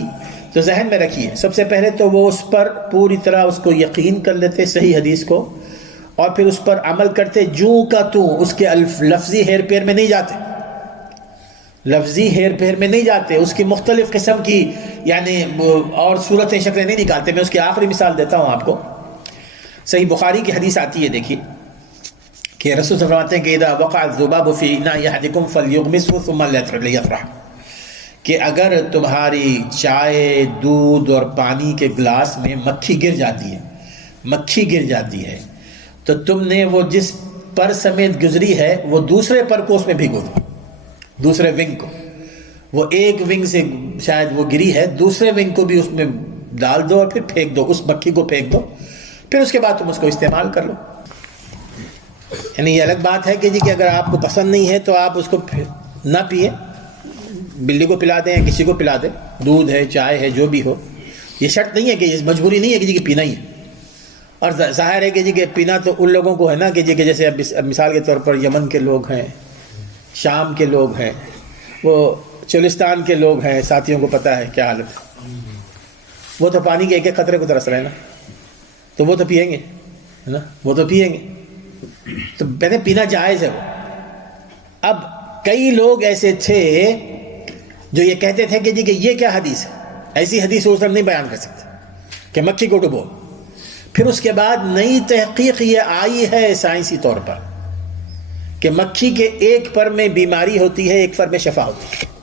تو ذہن میں رکھیے سب سے پہلے تو وہ اس پر پوری طرح اس کو یقین کر لیتے، صحیح حدیث کو، اور پھر اس پر عمل کرتے، جو کا تو اس کے لفظی ہیر پیر میں نہیں جاتے، لفظی ہیر پیر میں نہیں جاتے، اس کی مختلف قسم کی یعنی اور صورتیں شکلیں نہیں نکالتے۔ میں اس کی آخری مثال دیتا ہوں آپ کو، صحیح بخاری کی حدیث آتی ہے، دیکھیے کہ رسول صلی اللہ علیہ وسلم فرماتے ہیں کہ اذا وقع الذباب في اناء احدكم فليغمسه ثم ليطرح، کہ اگر تمہاری چائے، دودھ اور پانی کے گلاس میں مکھی گر جاتی ہے تو تم نے وہ جس پر سمیت گزری ہے وہ دوسرے پر کو اس میں بھگو دو، دوسرے ونگ کو، وہ ایک ونگ سے شاید وہ گری ہے، دوسرے ونگ کو بھی اس میں ڈال دو اور پھر پھینک دو، اس مکھی کو پھینک دو، پھر اس کے بعد تم اس کو استعمال کر لو۔ یعنی یہ الگ بات ہے کہ جی کہ اگر آپ کو پسند نہیں ہے تو آپ اس کو نہ پیئے، بلی کو پلا دیں یا کسی کو پلا دیں، دودھ ہے، چائے ہے، جو بھی ہو، یہ شرط نہیں ہے کہ مجبوری نہیں ہے کہ جی کہ پینا ہی ہے۔ اور ظاہر ہے کہ جی کہ پینا تو ان لوگوں کو ہے نا کہ جی کہ جیسے اب مثال کے طور پر یمن کے لوگ ہیں، شام کے لوگ ہیں، وہ چولستان کے لوگ ہیں، ساتھیوں کو پتہ ہے کیا حالت ہے، وہ تو پانی کے ایک ایک قطرے کو ترس رہے ہیں نا، تو وہ تو پیئیں گے نا، وہ تو پیئیں گے، تو پہلے پینا جائز ہے وہ۔ اب کئی لوگ ایسے تھے جو یہ کہتے تھے کہ جی کہ یہ کیا حدیث ہے، ایسی حدیث اس طرح نہیں بیان کر سکتے کہ مکھی کو ڈبو۔ پھر اس کے بعد نئی تحقیق یہ آئی ہے سائنسی طور پر کہ مکھی کے ایک پر میں بیماری ہوتی ہے، ایک پر میں شفا ہوتی ہے،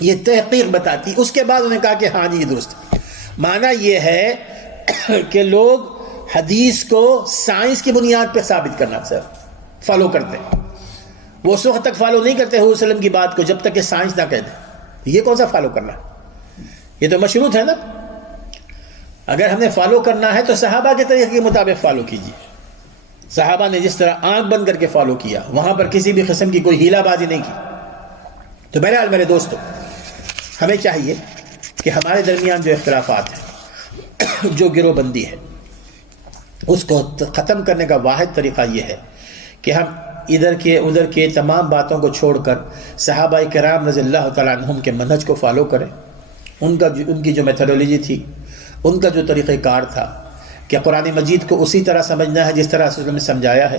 یہ تحقیق بتاتی۔ اس کے بعد انہوں نے کہا کہ ہاں جی یہ درست ہے۔ معنی یہ ہے کہ لوگ حدیث کو سائنس کی بنیاد پہ ثابت کرنا سر فالو کرتے ہیں، وہ اس وقت تک فالو نہیں کرتے حضور صلی اللہ علیہ وسلم کی بات کو جب تک کہ سائنس نہ کہہ دے۔ یہ کون سا فالو کرنا ہے؟ یہ تو مشروط ہے نا۔ اگر ہم نے فالو کرنا ہے تو صحابہ کے طریقے کے مطابق فالو کیجیے۔ صحابہ نے جس طرح آنکھ بند کر کے فالو کیا، وہاں پر کسی بھی قسم کی کوئی ہیلا بازی نہیں کی۔ تو بہرحال میرے دوستو، ہمیں چاہیے کہ ہمارے درمیان جو اختلافات ہیں، جو گروہ بندی ہے، اس کو ختم کرنے کا واحد طریقہ یہ ہے کہ ہم ادھر کے تمام باتوں کو چھوڑ کر صحابہ کرام رضی اللہ تعالیٰ عنہم کے منہج کو فالو کریں، ان کی جو میتھڈولوجی تھی، ان کا جو طریقہ کار تھا کہ قرآن مجید کو اسی طرح سمجھنا ہے جس طرح رسول اللہ نے سمجھایا ہے،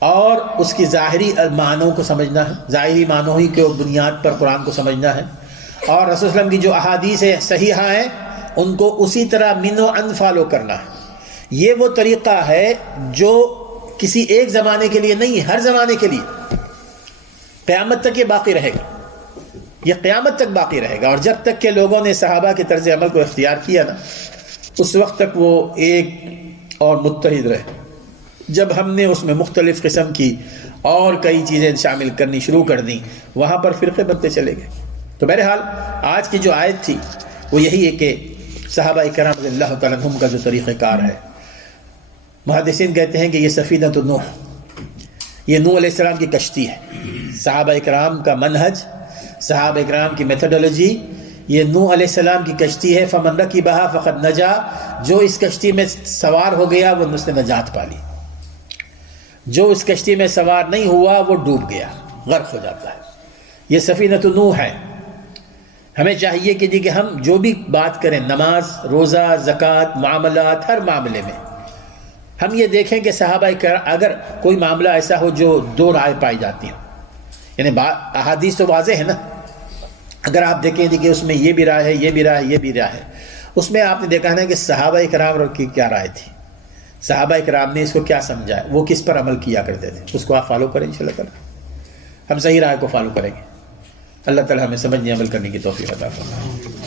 اور اس کی ظاہری معنوں کو سمجھنا ہے، ظاہری معنوں ہی کے بنیاد پر قرآن کو سمجھنا ہے، اور رسول اللہ علیہ وسلم کی جو احادیث صحیحہ ہیں ان کو اسی طرح من و ان فالو کرنا ہے۔ یہ وہ طریقہ ہے جو کسی ایک زمانے کے لیے نہیں، ہر زمانے کے لیے قیامت تک یہ باقی رہے گا، یہ قیامت تک باقی رہے گا۔ اور جب تک کہ لوگوں نے صحابہ کے طرز عمل کو اختیار کیا نا، اس وقت تک وہ ایک اور متحد رہے۔ جب ہم نے اس میں مختلف قسم کی اور کئی چیزیں شامل کرنی شروع کر دیں، وہاں پر فرقے بنتے چلے گئے۔ تو بہرحال آج کی جو آیت تھی وہ یہی ہے کہ صحابہ کرام رضی اللہ تعالیٰ عنہم کا جو طریقہ کار ہے، محدثین کہتے ہیں کہ یہ سفینۃ نوح، یہ نوح علیہ السلام کی کشتی ہے۔ صحابہ کرام کا منہج، صحابہ کرام کی میتھڈولوجی، یہ نوح علیہ السلام کی کشتی ہے۔ فمن رکبھا فقد نجا، جو اس کشتی میں سوار ہو گیا وہ اس نے نجات پا لی، جو اس کشتی میں سوار نہیں ہوا وہ ڈوب گیا، غرق ہو جاتا ہے۔ یہ سفینۃ نوح ہے۔ ہمیں چاہیے کہ جی کہ ہم جو بھی بات کریں، نماز، روزہ، زکوٰۃ، معاملات، ہر معاملے میں ہم یہ دیکھیں کہ صحابہ اگر کوئی معاملہ ایسا ہو جو دو رائے پائی جاتی ہیں، یعنی احادیث تو واضح ہے نا، اگر آپ دیکھیں کہ اس میں یہ بھی رائے ہے، یہ بھی رائے ہے، یہ بھی رائے ہے، اس میں آپ نے دیکھا نا کہ صحابہ کرام کی کیا رائے تھی، صحابہ کرام نے اس کو کیا سمجھا ہے، وہ کس پر عمل کیا کرتے تھے، اس کو آپ فالو کریں انشاءاللہ تعالیٰ۔ ہم صحیح رائے کو فالو کریں گے۔ اللہ تعالیٰ ہمیں سمجھنے عمل کرنے کی توفیق عطا فرمائے۔